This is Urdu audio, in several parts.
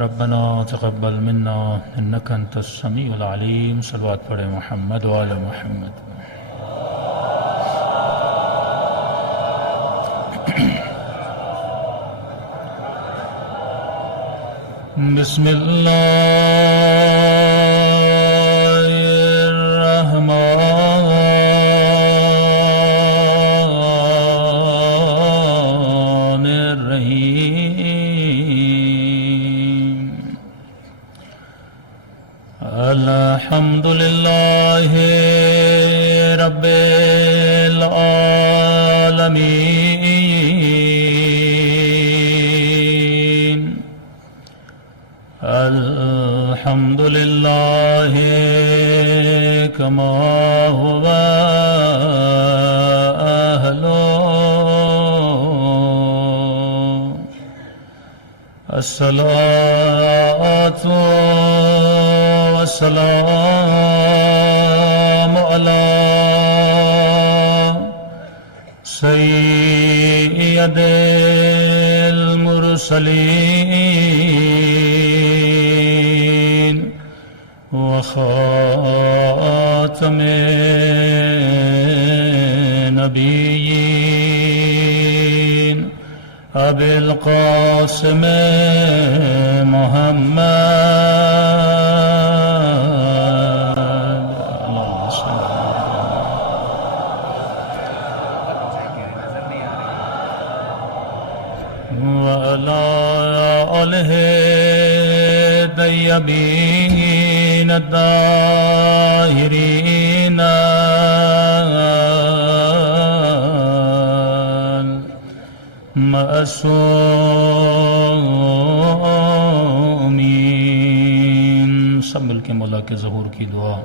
ربنا تقبل منا انك انت السمیع العلیم. صلوات پڑھیں محمد وآل محمد. بسم اللہ الرحمن الرحیم. الحمد للہ رب العالمین. الحمد للہ کما هو اہلہ. الصلاۃ والسلام علی سید المرسلین وخاتم نبیین ابی القاسم محمد اللہم صلی وعلی آلہ طیبین الطاہرین معصومین. سب مل کے مولا کے ظہور کی دعا.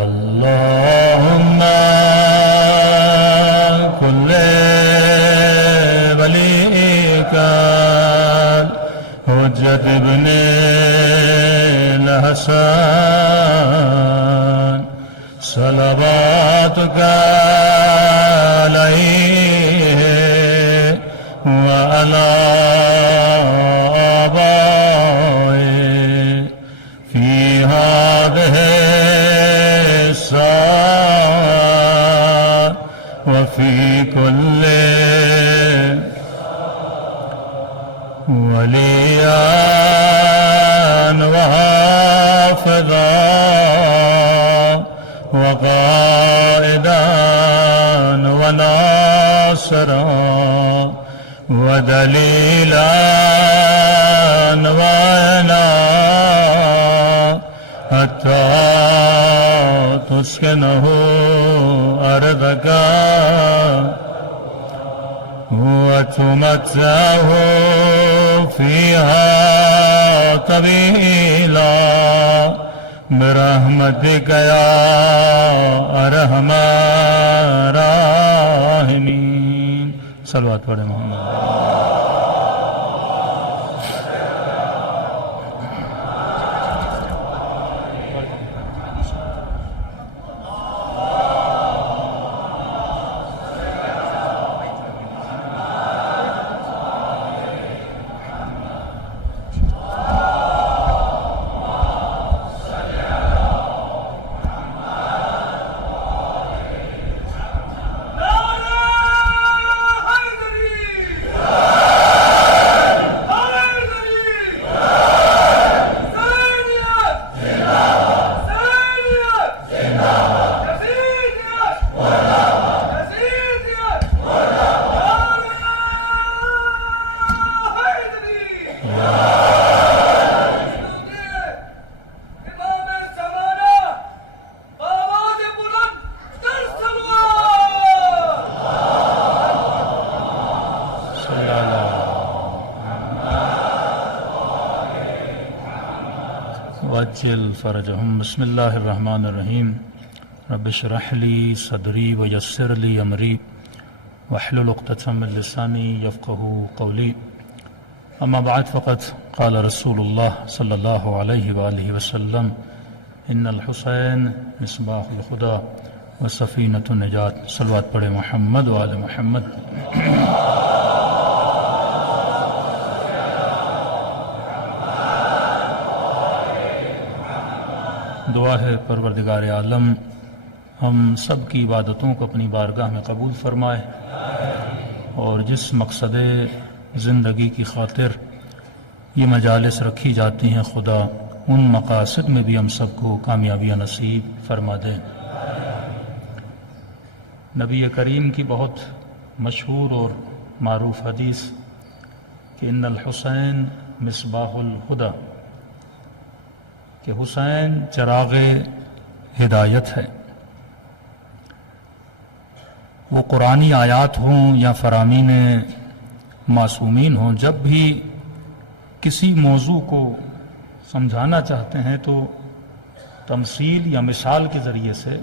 اللہم کل ولیک حجت ابن الحسن صلواتک علیہ وعلی آبائه فی هذه الساعة وفی كل ولیا وحافظا وقائدا وناصرا ودلیلا وعنا حتى تسكنه أرضك وتمتعه فيها طويلا برحمتك يا أرحم الراحمين. صلوات پڑھیں محمد. وعجل فرجهم. بسم اللہ الرحمن الرحیم. رب اشرح لی صدری ویسر لی امری واحلل عقدۃ من لسانی یفقهوا قولی. اما بعد فقد قال رسول اللہ صلی اللہ علیہ وآلہ وسلم ان الحسین مصباح الخدا وسفینۃ النجات. صلوات پڑھے محمد وآل محمد. دعا ہے پروردگار عالم ہم سب کی عبادتوں کو اپنی بارگاہ میں قبول فرمائے، اور جس مقصد زندگی کی خاطر یہ مجالس رکھی جاتی ہیں خدا ان مقاصد میں بھی ہم سب کو کامیابیاں نصیب فرما دے۔ نبی کریم کی بہت مشہور اور معروف حدیث کہ ان الحسین مصباح الہدی، کہ حسین چراغ ہدایت ہے۔ وہ قرآنی آیات ہوں یا فرامین معصومین ہوں، جب بھی کسی موضوع کو سمجھانا چاہتے ہیں تو تمثیل یا مثال کے ذریعے سے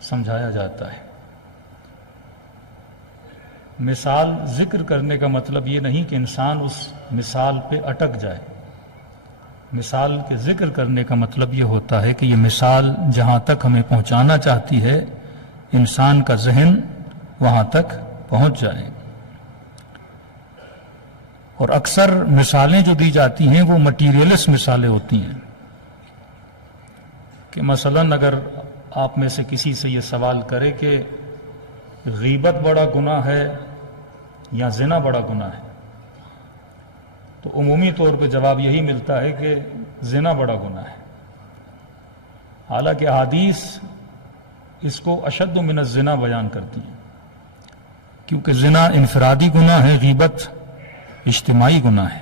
سمجھایا جاتا ہے۔ مثال ذکر کرنے کا مطلب یہ نہیں کہ انسان اس مثال پہ اٹک جائے۔ مثال کے ذکر کرنے کا مطلب یہ ہوتا ہے کہ یہ مثال جہاں تک ہمیں پہنچانا چاہتی ہے انسان کا ذہن وہاں تک پہنچ جائے۔ اور اکثر مثالیں جو دی جاتی ہیں وہ مٹیریلسٹ مثالیں ہوتی ہیں، کہ مثلاً اگر آپ میں سے کسی سے یہ سوال کرے کہ غیبت بڑا گناہ ہے یا زنا بڑا گناہ ہے، تو عمومی طور پہ جواب یہی ملتا ہے کہ زنا بڑا گناہ ہے۔ حالانکہ احادیث اس کو اشد من الزنا بیان کرتی ہیں، کیونکہ زنا انفرادی گناہ ہے، غیبت اجتماعی گناہ ہے۔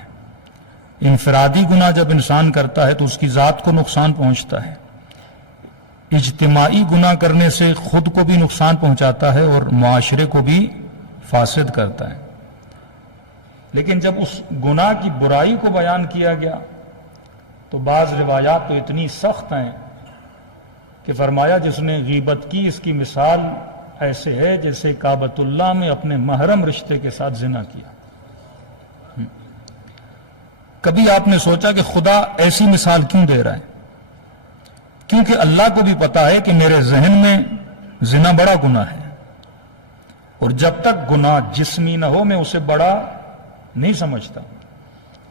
انفرادی گناہ جب انسان کرتا ہے تو اس کی ذات کو نقصان پہنچتا ہے، اجتماعی گناہ کرنے سے خود کو بھی نقصان پہنچاتا ہے اور معاشرے کو بھی فاسد کرتا ہے۔ لیکن جب اس گناہ کی برائی کو بیان کیا گیا تو بعض روایات تو اتنی سخت ہیں کہ فرمایا جس نے غیبت کی اس کی مثال ایسے ہے جیسے کعبۃ اللہ میں اپنے محرم رشتے کے ساتھ زنا کیا۔ کبھی آپ نے سوچا کہ خدا ایسی مثال کیوں دے رہا ہے؟ کیونکہ اللہ کو بھی پتا ہے کہ میرے ذہن میں زنا بڑا گناہ ہے، اور جب تک گناہ جسمی نہ ہو میں اسے بڑا نہیں سمجھتا،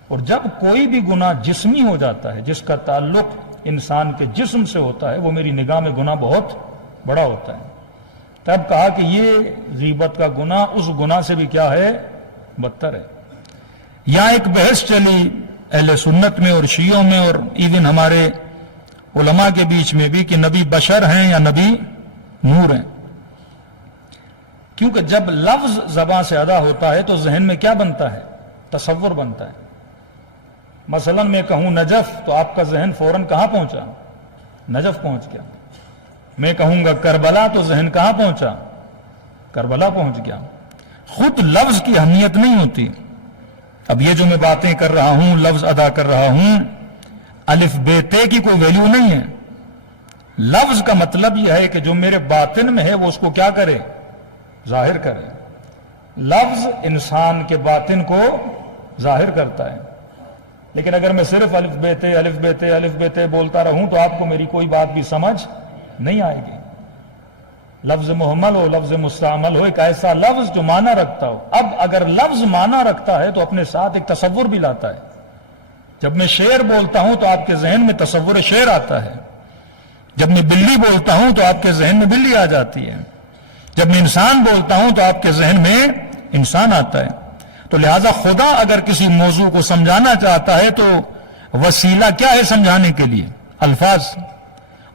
اور جب کوئی بھی گناہ جسمی ہو جاتا ہے جس کا تعلق انسان کے جسم سے ہوتا ہے وہ میری نگاہ میں گناہ بہت بڑا ہوتا ہے۔ تب کہا کہ یہ غیبت کا گناہ اس گناہ سے بھی کیا ہے؟ بدتر ہے۔ یہاں ایک بحث چلی اہل سنت میں اور شیعوں میں اور ایون ہمارے علماء کے بیچ میں بھی کہ نبی بشر ہیں یا نبی نور ہیں، کیونکہ جب لفظ زبان سے ادا ہوتا ہے تو ذہن میں کیا بنتا ہے؟ تصور بنتا ہے۔ مثلا میں کہوں نجف تو آپ کا ذہن فوراً کہاں پہنچا؟ نجف پہنچ گیا۔ میں کہوں گا کربلا تو ذہن کہاں پہنچا؟ کربلا پہنچ گیا۔ خود لفظ کی اہمیت نہیں ہوتی۔ اب یہ جو میں باتیں کر رہا ہوں، لفظ ادا کر رہا ہوں، الف بے تے کی کوئی ویلیو نہیں ہے۔ لفظ کا مطلب یہ ہے کہ جو میرے باطن میں ہے وہ اس کو کیا کرے؟ ظاہر کرے۔ لفظ انسان کے باطن کو ظاہر کرتا ہے، لیکن اگر میں صرف الف بے تے الف بے تے الف بے تے بولتا رہوں تو آپ کو میری کوئی بات بھی سمجھ نہیں آئے گی۔ لفظ محمل ہو، لفظ مستعمل ہو، ایک ایسا لفظ جو معنی رکھتا ہو۔ اب اگر لفظ معنی رکھتا ہے تو اپنے ساتھ ایک تصور بھی لاتا ہے۔ جب میں شعر بولتا ہوں تو آپ کے ذہن میں تصور شعر آتا ہے، جب میں بلی بولتا ہوں تو آپ کے ذہن میں بلی آ جاتی ہے، جب میں انسان بولتا ہوں تو آپ کے ذہن میں انسان آتا ہے۔ تو لہٰذا خدا اگر کسی موضوع کو سمجھانا چاہتا ہے تو وسیلہ کیا ہے سمجھانے کے لیے؟ الفاظ۔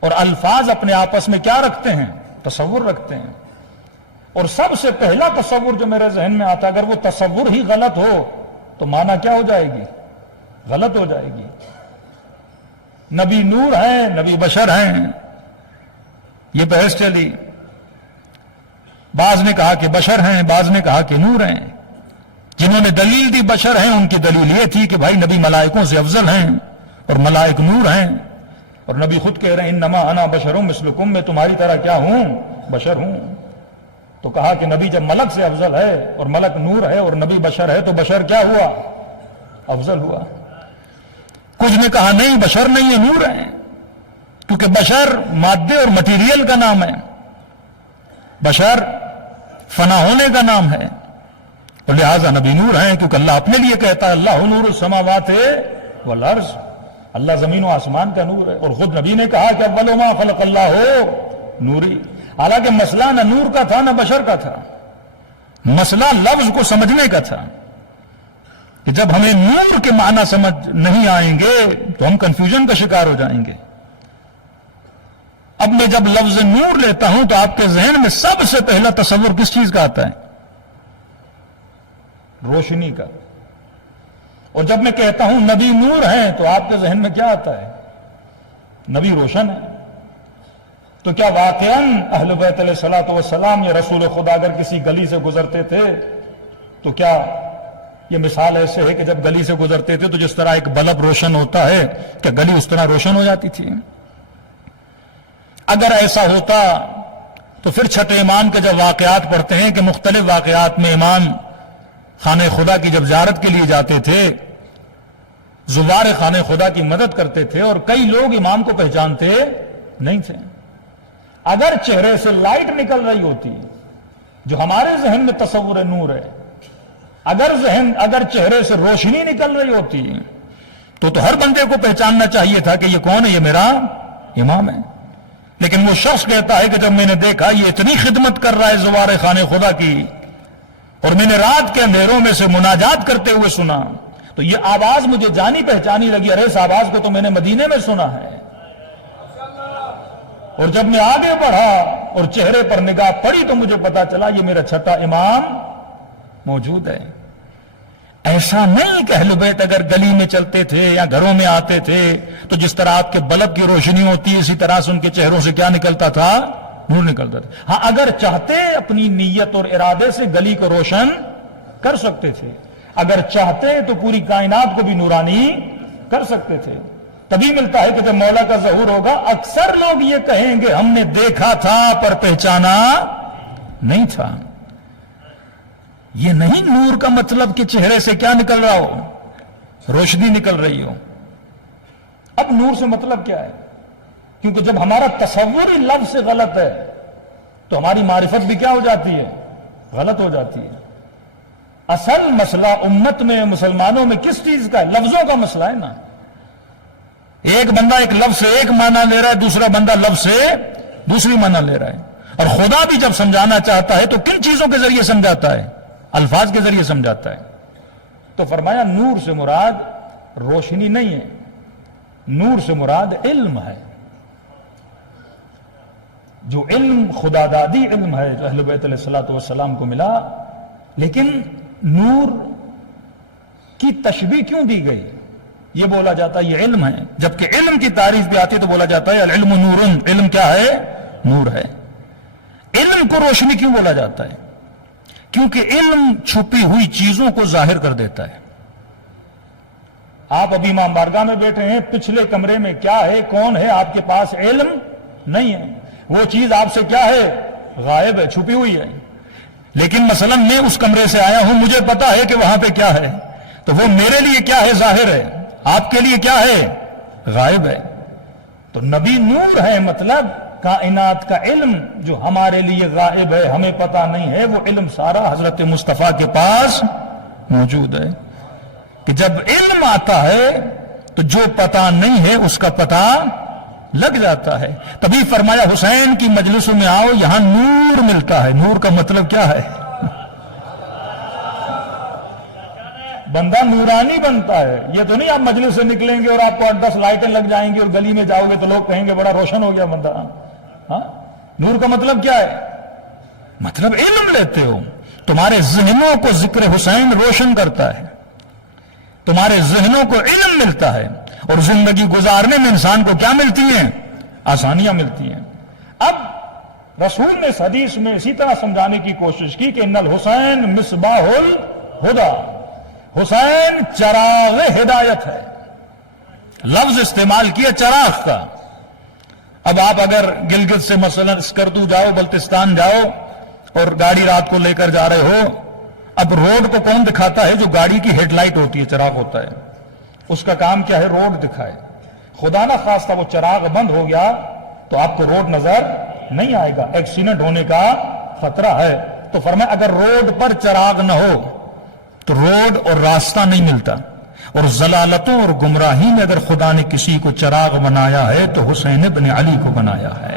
اور الفاظ اپنے آپس میں کیا رکھتے ہیں؟ تصور رکھتے ہیں۔ اور سب سے پہلا تصور جو میرے ذہن میں آتا ہے اگر وہ تصور ہی غلط ہو تو معنی کیا ہو جائے گی؟ غلط ہو جائے گی۔ نبی نور ہیں، نبی بشر ہیں، یہ بحث چلی۔ بعض نے کہا کہ بشر ہیں، بعض نے کہا کہ نور ہیں۔ جنہوں نے دلیل دی بشر ہیں ان کی دلیل یہ تھی کہ بھائی نبی ملائکوں سے افضل ہیں اور ملائک نور ہیں، اور نبی خود کہہ رہے ہیں انما انا بشر مثلکم، میں تمہاری طرح کیا ہوں؟ بشر ہوں۔ تو کہا کہ نبی جب ملک سے افضل ہے اور ملک نور ہے اور نبی بشر ہے تو بشر کیا ہوا؟ افضل ہوا۔ کچھ نے کہا نہیں، بشر نہیں ہے، نور ہیں، کیونکہ بشر مادے اور مٹیریل کا نام ہے، بشر فنا ہونے کا نام ہے، تو لہٰذا نبی نور ہیں، کیونکہ اللہ اپنے لیے کہتا ہے اللہ نور السماوات والارض، اللہ زمین و آسمان کا نور ہے، اور خود نبی نے کہا کہ اول ما خلق اللہ ہو نوری، حالانکہ مسئلہ نہ نور کا تھا نہ بشر کا تھا، مسئلہ لفظ کو سمجھنے کا تھا کہ جب ہمیں نور کے معنی سمجھ نہیں آئیں گے تو ہم کنفیوژن کا شکار ہو جائیں گے۔ اب میں جب لفظ نور لیتا ہوں تو آپ کے ذہن میں سب سے پہلا تصور کس چیز کا آتا ہے؟ روشنی کا۔ اور جب میں کہتا ہوں نبی نور ہیں تو آپ کے ذہن میں کیا آتا ہے؟ نبی روشن ہے۔ تو کیا واقعاً اہل بیت علیہ الصلوۃ والسلام یا رسول خدا اگر کسی گلی سے گزرتے تھے تو کیا یہ مثال ایسے ہے کہ جب گلی سے گزرتے تھے تو جس طرح ایک بلب روشن ہوتا ہے کیا گلی اس طرح روشن ہو جاتی تھی؟ اگر ایسا ہوتا تو پھر چھٹے امام کے جب واقعات پڑھتے ہیں کہ مختلف واقعات میں امام خانہ خدا کی جب زیارت کے لیے جاتے تھے، زوار خانہ خدا کی مدد کرتے تھے، اور کئی لوگ امام کو پہچانتے نہیں تھے۔ اگر چہرے سے لائٹ نکل رہی ہوتی جو ہمارے ذہن میں تصور نور ہے، اگر چہرے سے روشنی نکل رہی ہوتی تو ہر بندے کو پہچاننا چاہیے تھا کہ یہ کون ہے؟ یہ میرا امام ہے۔ لیکن وہ شخص کہتا ہے کہ جب میں نے دیکھا یہ اتنی خدمت کر رہا ہے زوار خانہ خدا کی، اور میں نے رات کے اندھیروں میں سے مناجات کرتے ہوئے سنا تو یہ آواز مجھے جانی پہچانی لگی، ارے اس آواز کو تو میں نے مدینے میں سنا ہے۔ اور جب میں آگے بڑھا اور چہرے پر نگاہ پڑی تو مجھے پتا چلا یہ میرا چھٹا امام موجود ہے۔ ایسا نہیں کہ اہل بیت اگر گلی میں چلتے تھے یا گھروں میں آتے تھے تو جس طرح آپ کے بلب کی روشنی ہوتی ہے اسی طرح سے ان کے چہروں سے کیا نکلتا تھا؟ نور نکلتا تھا۔ ہاں اگر چاہتے اپنی نیت اور ارادے سے گلی کو روشن کر سکتے تھے، اگر چاہتے تو پوری کائنات کو بھی نورانی کر سکتے تھے۔ تبھی ملتا ہے کہ جب مولا کا ظہور ہوگا اکثر لوگ یہ کہیں گے ہم نے دیکھا تھا پر پہچانا نہیں تھا۔ یہ نہیں نور کا مطلب کہ چہرے سے کیا نکل رہا ہو؟ روشنی نکل رہی ہو۔ اب نور سے مطلب کیا ہے؟ کیونکہ جب ہمارا تصور ہی لفظ سے غلط ہے تو ہماری معرفت بھی کیا ہو جاتی ہے؟ غلط ہو جاتی ہے۔ اصل مسئلہ امت میں مسلمانوں میں کس چیز کا ہے؟ لفظوں کا مسئلہ ہے نا۔ ایک بندہ ایک لفظ سے ایک معنی لے رہا ہے، دوسرا بندہ لفظ سے دوسری معنی لے رہا ہے۔ اور خدا بھی جب سمجھانا چاہتا ہے تو کن چیزوں کے ذریعے سمجھاتا ہے؟ الفاظ کے ذریعے سمجھاتا ہے۔ تو فرمایا نور سے مراد روشنی نہیں ہے، نور سے مراد علم ہے۔ جو علم خدا دادی علم ہے جو اہل بیت علیہ الصلوۃ والسلام کو ملا، لیکن نور کی تشبیہ کیوں دی گئی؟ یہ بولا جاتا ہے یہ علم ہے، جبکہ علم کی تعریف بھی آتی ہے تو بولا جاتا ہے العلم نور۔ علم کیا ہے؟ نور ہے۔ علم کو روشنی کیوں بولا جاتا ہے؟ کیونکہ علم چھپی ہوئی چیزوں کو ظاہر کر دیتا ہے۔ آپ ابھی امام بارگاہ میں بیٹھے ہیں، پچھلے کمرے میں کیا ہے، کون ہے، آپ کے پاس علم نہیں ہے۔ وہ چیز آپ سے کیا ہے؟ غائب ہے، چھپی ہوئی ہے۔ لیکن مثلا میں اس کمرے سے آیا ہوں، مجھے پتا ہے کہ وہاں پہ کیا ہے، تو وہ میرے لیے کیا ہے؟ ظاہر ہے۔ آپ کے لیے کیا ہے؟ غائب ہے۔ تو نبی نور ہے، مطلب کائنات کا علم جو ہمارے لیے غائب ہے، ہمیں پتا نہیں ہے، وہ علم سارا حضرت مصطفیٰ کے پاس موجود ہے۔ کہ جب علم آتا ہے تو جو پتا نہیں ہے اس کا پتا لگ جاتا ہے۔ تبھی فرمایا حسین کی مجلسوں میں آؤ، یہاں نور ملتا ہے۔ نور کا مطلب کیا ہے؟ بندہ نورانی بنتا ہے۔ یہ تو نہیں آپ مجلس سے نکلیں گے اور آپ کو 8-10 لائٹیں لگ جائیں گی اور گلی میں جاؤ گے تو لوگ کہیں گے بڑا روشن ہو گیا بندہ۔ ہاں؟ نور کا مطلب کیا ہے؟ مطلب علم لیتے ہو، تمہارے ذہنوں کو ذکر حسین روشن کرتا ہے، تمہارے ذہنوں کو علم ملتا ہے، اور زندگی گزارنے میں انسان کو کیا ملتی ہیں؟ آسانیاں ملتی ہیں۔ اب رسول نے اس حدیث میں اسی طرح سمجھانے کی کوشش کی کہ ان الحسین مصباح الہدی، حسین چراغ ہدایت ہے۔ لفظ استعمال کیا چراغ کا۔ اب آپ اگر گلگت سے مثلا اسکردو جاؤ، بلتستان جاؤ اور گاڑی رات کو لے کر جا رہے ہو، اب روڈ کو کون دکھاتا ہے؟ جو گاڑی کی ہیڈ لائٹ ہوتی ہے، چراغ ہوتا ہے، اس کا کام کیا ہے؟ روڈ دکھائے۔ خدا نہ خواستہ وہ چراغ بند ہو گیا تو آپ کو روڈ نظر نہیں آئے گا، ایکسیڈنٹ ہونے کا خطرہ ہے۔ تو فرمایا اگر روڈ پر چراغ نہ ہو تو روڈ اور راستہ نہیں ملتا، اور ضلالتوں اور گمراہی میں اگر خدا نے کسی کو چراغ بنایا ہے تو حسین ابن علی کو بنایا ہے۔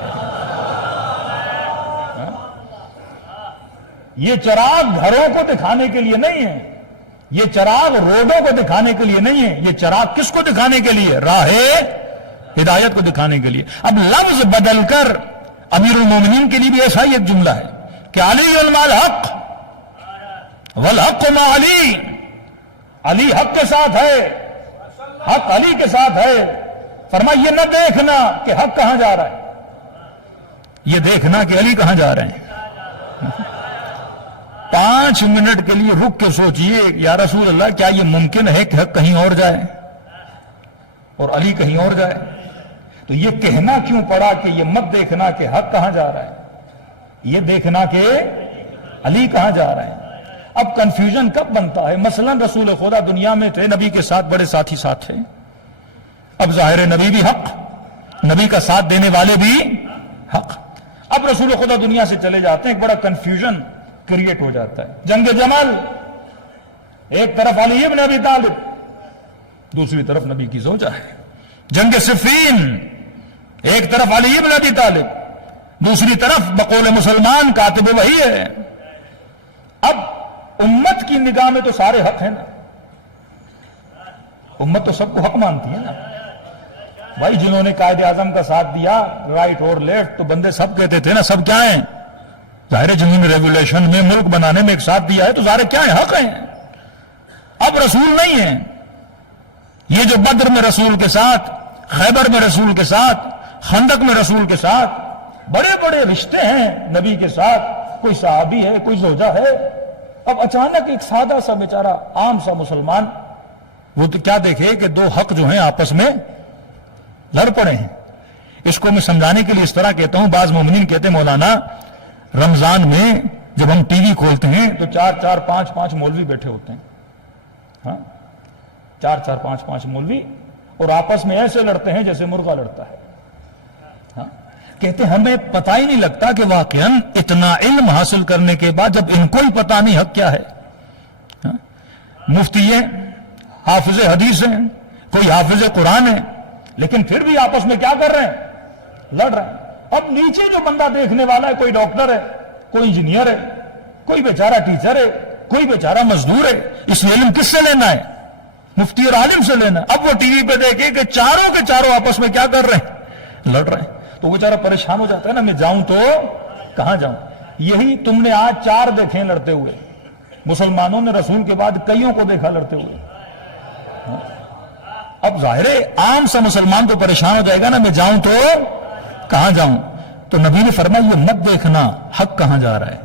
یہ چراغ گھروں کو دکھانے کے لیے نہیں ہے، یہ چراغ روڈوں کو دکھانے کے لیے نہیں ہے، یہ چراغ کس کو دکھانے کے لیے؟ راہ ہدایت کو دکھانے کے لیے۔ اب لفظ بدل کر امیر المومنین کے لیے بھی ایسا ہی ایک جملہ ہے کہ علی الحق والحق مع علی، علی حق کے ساتھ ہے، حق علی کے ساتھ ہے۔ فرمایا یہ نہ دیکھنا کہ حق کہاں جا رہا ہے، یہ دیکھنا کہ علی کہاں جا رہے ہیں۔ 5 منٹ کے لیے رک کے سوچئے یا رسول اللہ کیا یہ ممکن ہے کہ حق کہیں اور جائے اور علی کہیں اور جائے؟ تو یہ کہنا کیوں پڑا کہ یہ مت دیکھنا کہ حق کہاں جا رہا ہے، یہ دیکھنا کہ علی کہاں جا رہے ہیں۔ اب کنفیوژن کب بنتا ہے؟ مثلا رسول خدا دنیا میں تھے، نبی کے ساتھ بڑے ساتھی ساتھ تھے، اب ظاہر نبی بھی حق، نبی کا ساتھ دینے والے بھی حق۔ اب رسول خدا دنیا سے چلے جاتے ہیں، ایک بڑا کنفیوژن کریٹ ہو جاتا ہے۔ جنگ جمل، ایک طرف علی ابن ابی طالب، دوسری طرف نبی کی زوجہ ہے۔ جنگ صفین، ایک طرف علی ابن ابی طالب، دوسری طرف بقول مسلمان کاتب وحی ہے۔ اب امت کی نگاہ میں تو سارے حق ہیں نا، امت تو سب کو حق مانتی ہے نا بھائی۔ جنہوں نے قائد اعظم کا ساتھ دیا رائٹ اور لیفٹ، تو بندے سب کہتے تھے نا سب کیا ہیں؟ ظاہر جنہوں نے ریگولیشن میں ملک بنانے میں ایک ساتھ دیا ہے تو ظاہر کیا ہے؟ حق ہیں۔ اب رسول نہیں ہیں، یہ جو بدر میں رسول کے ساتھ، خیبر میں رسول کے ساتھ، خندق میں رسول کے ساتھ بڑے بڑے رشتے ہیں نبی کے ساتھ، کوئی صحابی ہے، کوئی زوجہ ہے۔ اب اچانک ایک سادہ سا بیچارہ عام سا مسلمان وہ تو کیا دیکھے کہ 2 حق جو ہیں آپس میں لڑ پڑے ہیں۔ اس کو میں سمجھانے کے لیے اس طرح کہتا ہوں، بعض مومنین کہتے ہیں مولانا رمضان میں جب ہم ٹی وی کھولتے ہیں تو 4 5 مولوی بیٹھے ہوتے ہیں، ہاں 4 5 مولوی، اور آپس میں ایسے لڑتے ہیں جیسے مرغا لڑتا ہے۔ ہاں کہتے ہیں ہمیں پتہ ہی نہیں لگتا کہ واقعاً اتنا علم حاصل کرنے کے بعد جب ان کو ہی پتہ نہیں حق کیا ہے۔ مفتی ہیں، حافظ حدیث ہیں، کوئی حافظ قرآن ہے، لیکن پھر بھی آپس میں کیا کر رہے ہیں؟ لڑ رہے ہیں۔ اب نیچے جو بندہ دیکھنے والا ہے، کوئی ڈاکٹر ہے، کوئی انجینئر ہے، کوئی بیچارہ ٹیچر ہے، کوئی بیچارہ مزدور ہے، اس علم کس سے لینا ہے؟ مفتی اور عالم سے لینا ہے۔ اب وہ ٹی وی پہ دیکھے کہ چاروں کے چاروں آپس میں کیا کر رہے ہیں؟ لڑ رہے ہیں، تو وہ بیچارہ پریشان ہو جاتا ہے نا، میں جاؤں تو کہاں جاؤں؟ یہی تم نے آج 4 دیکھے لڑتے ہوئے، مسلمانوں نے رسول کے بعد کئیوں کو دیکھا لڑتے ہوئے۔ اب ظاہر عام سا مسلمان تو پریشان ہو جائے گا نا، میں جاؤں تو کہاں جاؤں؟ تو نبی نے فرمایا یہ مت دیکھنا حق کہاں جا رہا ہے۔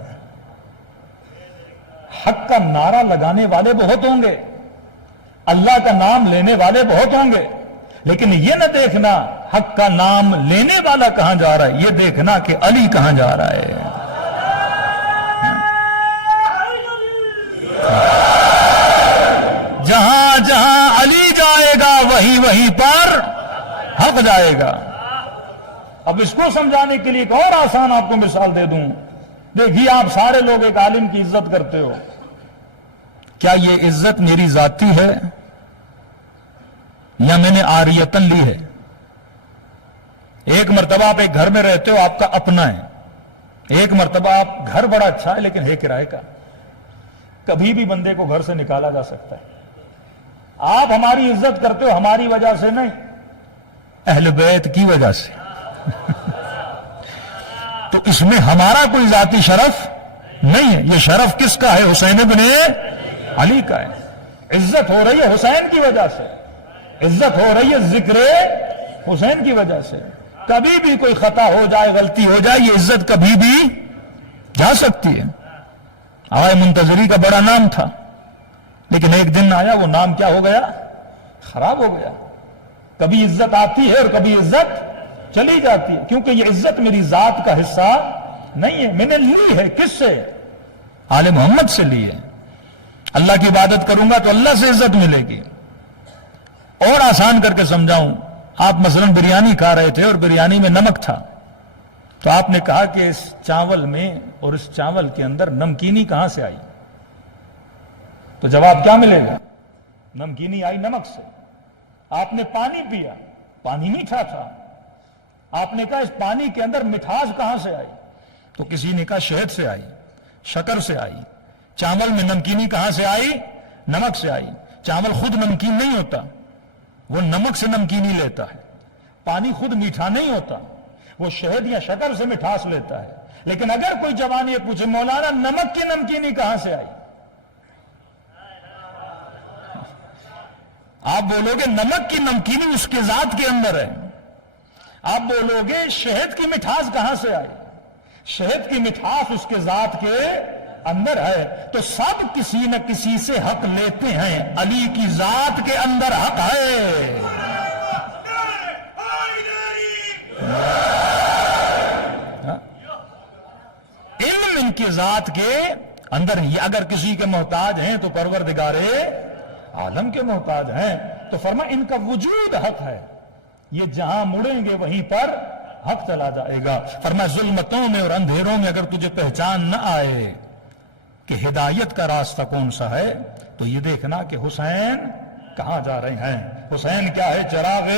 حق کا نعرہ لگانے والے بہت ہوں گے، اللہ کا نام لینے والے بہت ہوں گے، لیکن یہ نہ دیکھنا حق کا نام لینے والا کہاں جا رہا ہے، یہ دیکھنا کہ علی کہاں جا رہا ہے۔ جہاں جہاں علی جائے گا وہیں پر حق جائے گا۔ اب اس کو سمجھانے کے لیے ایک اور آسان آپ کو مثال دے دوں۔ دیکھیے آپ سارے لوگ ایک عالم کی عزت کرتے ہو، کیا یہ عزت میری ذاتی ہے یا میں نے عاریتن لی ہے؟ ایک مرتبہ آپ ایک گھر میں رہتے ہو، آپ کا اپنا ہے، ایک مرتبہ آپ گھر بڑا اچھا ہے لیکن ہے کرائے کا، کبھی بھی بندے کو گھر سے نکالا جا سکتا ہے۔ آپ ہماری عزت کرتے ہو ہماری وجہ سے نہیں، اہل بیت کی وجہ سے تو اس میں ہمارا کوئی ذاتی شرف نہیں ہے، یہ شرف کس کا ہے؟ حسین ابن علی کا ہے۔ عزت ہو رہی ہے حسین کی وجہ سے، عزت ہو رہی ہے ذکر حسین کی وجہ سے۔ کبھی بھی کوئی خطا ہو جائے، غلطی ہو جائے، یہ عزت کبھی بھی جا سکتی ہے۔ آئے منتظری کا بڑا نام تھا، لیکن ایک دن آیا وہ نام کیا ہو گیا؟ خراب ہو گیا۔ کبھی عزت آتی ہے اور کبھی عزت چلی جاتی ہے، کیونکہ یہ عزت میری ذات کا حصہ نہیں ہے، میں نے لی ہے کس سے؟ آل محمد سے لی ہے۔ اللہ کی عبادت کروں گا تو اللہ سے عزت ملے گی۔ اور آسان کر کے سمجھاؤں، آپ مثلا بریانی کھا رہے تھے اور بریانی میں نمک تھا، تو آپ نے کہا کہ اس چاول میں اور اس چاول کے اندر نمکینی کہاں سے آئی؟ تو جواب کیا ملے گا؟ نمکینی آئی نمک سے. آپ نے پانی پیا، پانی میٹھا تھا. آپ نے کہا اس پانی کے اندر مٹھاس کہاں سے آئی؟ تو کسی نے کہا شہد سے آئی، شکر سے آئی. چاول میں نمکینی کہاں سے آئی؟ نمک سے آئی. چاول خود نمکین نہیں ہوتا، وہ نمک سے نمکینی لیتا ہے. پانی خود میٹھا نہیں ہوتا، وہ شہد یا شکر سے مٹھاس لیتا ہے. لیکن اگر کوئی جوان یہ پوچھے مولانا نمک کی نمکینی کہاں سے آئی، آپ بولو گے نمک کی نمکینی اس کے ذات کے اندر ہے. آپ بولو گے شہد کی مٹھاس کہاں سے آئی، شہد کی مٹھاس اس کے ذات کے اندر ہے. تو سب کسی نہ کسی سے حق لیتے ہیں، علی کی ذات کے اندر حق ہے. علم ان کی ذات کے اندر ہی. اگر کسی کے محتاج ہیں تو پروردگار عالم کے محتاج ہیں. تو فرما ان کا وجود حق ہے، یہ جہاں مڑیں گے وہیں پر حق چلا جائے گا. فرما ظلمتوں میں اور اندھیروں میں اگر تجھے پہچان نہ آئے کہ ہدایت کا راستہ کون سا ہے تو یہ دیکھنا کہ حسین کہاں جا رہے ہیں. حسین کیا ہے؟ چراغ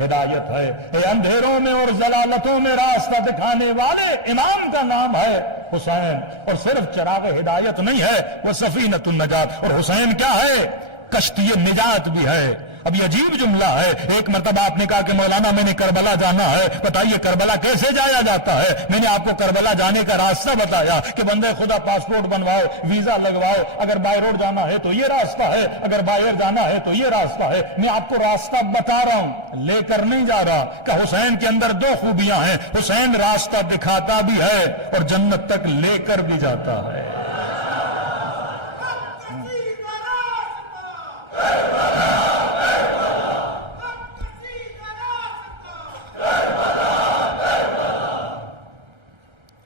ہدایت ہے. اے اندھیروں میں اور ضلالتوں میں راستہ دکھانے والے امام کا نام ہے حسین. اور صرف چراغ ہدایت نہیں ہے، وہ سفینۃ النجات. اور حسین کیا ہے؟ کشتی نجات بھی ہے. اب یہ عجیب جملہ ہے. ایک مرتبہ آپ نے کہا کہ مولانا میں نے کربلا جانا ہے، بتائیے کربلا کیسے جایا جاتا ہے؟ میں نے آپ کو کربلا جانے کا راستہ بتایا کہ بندے خدا پاسپورٹ بنواؤ، ویزا لگواؤ. اگر بائی روڈ جانا ہے تو یہ راستہ ہے، اگر باہر جانا ہے تو یہ راستہ ہے. میں آپ کو راستہ بتا رہا ہوں، لے کر نہیں جا رہا. کہ حسین کے اندر دو خوبیاں ہیں، حسین راستہ دکھاتا بھی ہے اور جنت تک لے کر بھی جاتا ہے.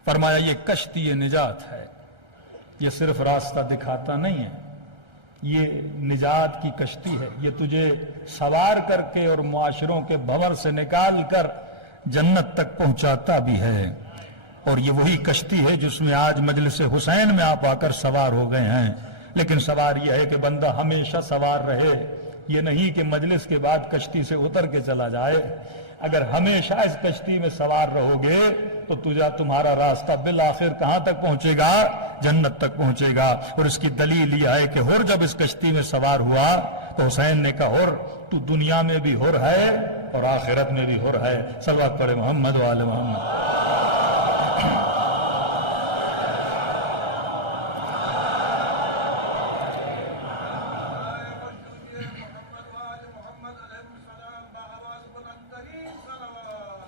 فرمایا یہ کشتی نجات ہے، یہ صرف راستہ دکھاتا نہیں ہے، یہ نجات کی کشتی ہے. یہ تجھے سوار کر کے اور معاشروں کے بھنور سے نکال کر جنت تک پہنچاتا بھی ہے. اور یہ وہی کشتی ہے جس میں آج مجلس حسین میں آپ آ کر سوار ہو گئے ہیں. لیکن سوار یہ ہے کہ بندہ ہمیشہ سوار رہے، یہ نہیں کہ مجلس کے بعد کشتی سے اتر کے چلا جائے. اگر ہمیشہ اس کشتی میں سوار رہو گے تو تمہارا راستہ بالآخر کہاں تک پہنچے گا؟ جنت تک پہنچے گا. اور اس کی دلیل یہ ہے کہ حر جب اس کشتی میں سوار ہوا تو حسین نے کہا حر تو دنیا میں بھی حر ہے اور آخرت میں بھی حر ہے. صلوات پڑھے محمد و آل محمد.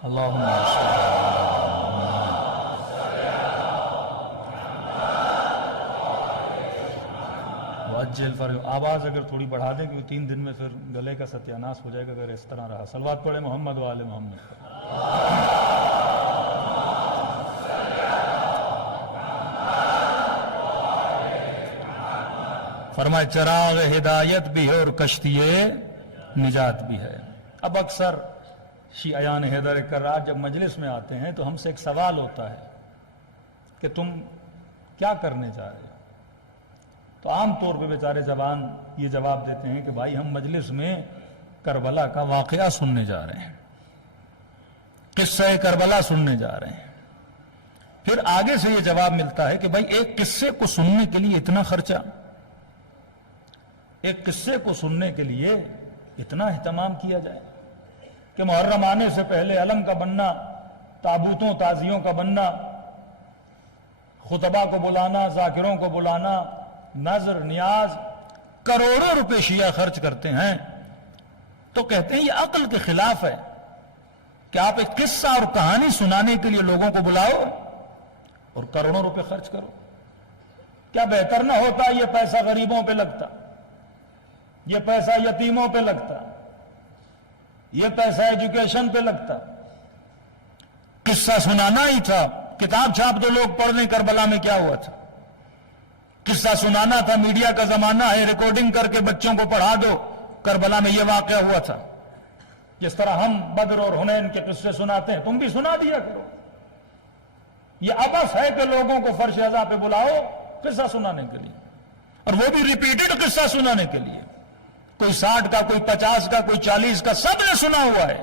اللہم وعجل فرج. آواز اگر تھوڑی بڑھا دیں کیونکہ 3 دن میں پھر گلے کا ستیاناس ہو جائے گا اگر اس طرح رہا. صلوات پڑھے محمد و آل محمد. فرمائے چراغ ہدایت بھی ہے اور کشتی نجات بھی ہے. اب اکثر شیعیان حیدر کرار جب مجلس میں آتے ہیں تو ہم سے ایک سوال ہوتا ہے کہ تم کیا کرنے جا رہے ہو؟ تو عام طور پہ بیچارے جوان یہ جواب دیتے ہیں کہ بھائی ہم مجلس میں کربلا کا واقعہ سننے جا رہے ہیں، قصہ کربلا سننے جا رہے ہیں. پھر آگے سے یہ جواب ملتا ہے کہ بھائی ایک قصے کو سننے کے لیے اتنا خرچہ، ایک قصے کو سننے کے لیے اتنا اہتمام کیا جائے کہ محرم آنے سے پہلے علم کا بننا، تابوتوں تعزیوں کا بننا، خطبہ کو بلانا، ذاکروں کو بلانا، نظر نیاز، کروڑوں روپے شیعہ خرچ کرتے ہیں. تو کہتے ہیں یہ عقل کے خلاف ہے کہ آپ ایک قصہ اور کہانی سنانے کے لیے لوگوں کو بلاؤ اور کروڑوں روپے خرچ کرو. کیا بہتر نہ ہوتا یہ پیسہ غریبوں پہ لگتا، یہ پیسہ یتیموں پہ لگتا، یہ پیسہ ایجوکیشن پہ لگتا؟ قصہ سنانا ہی تھا. کتاب چھاپ دو لوگ پڑھ لیں کربلا میں کیا ہوا تھا. قصہ سنانا تھا. میڈیا کا زمانہ ہے، ریکارڈنگ کر کے بچوں کو پڑھا دو کربلا میں یہ واقعہ ہوا تھا. جس طرح ہم بدر اور حنین کے قصے سناتے ہیں تم بھی سنا دیا کرو. یہ عبث ہے کہ لوگوں کو فرش عزا پہ بلاؤ قصہ سنانے کے لیے، اور وہ بھی ریپیٹڈ قصہ سنانے کے لیے. کوئی 60 کا، کوئی 50 کا، کوئی 40 کا، سب نے سنا ہوا ہے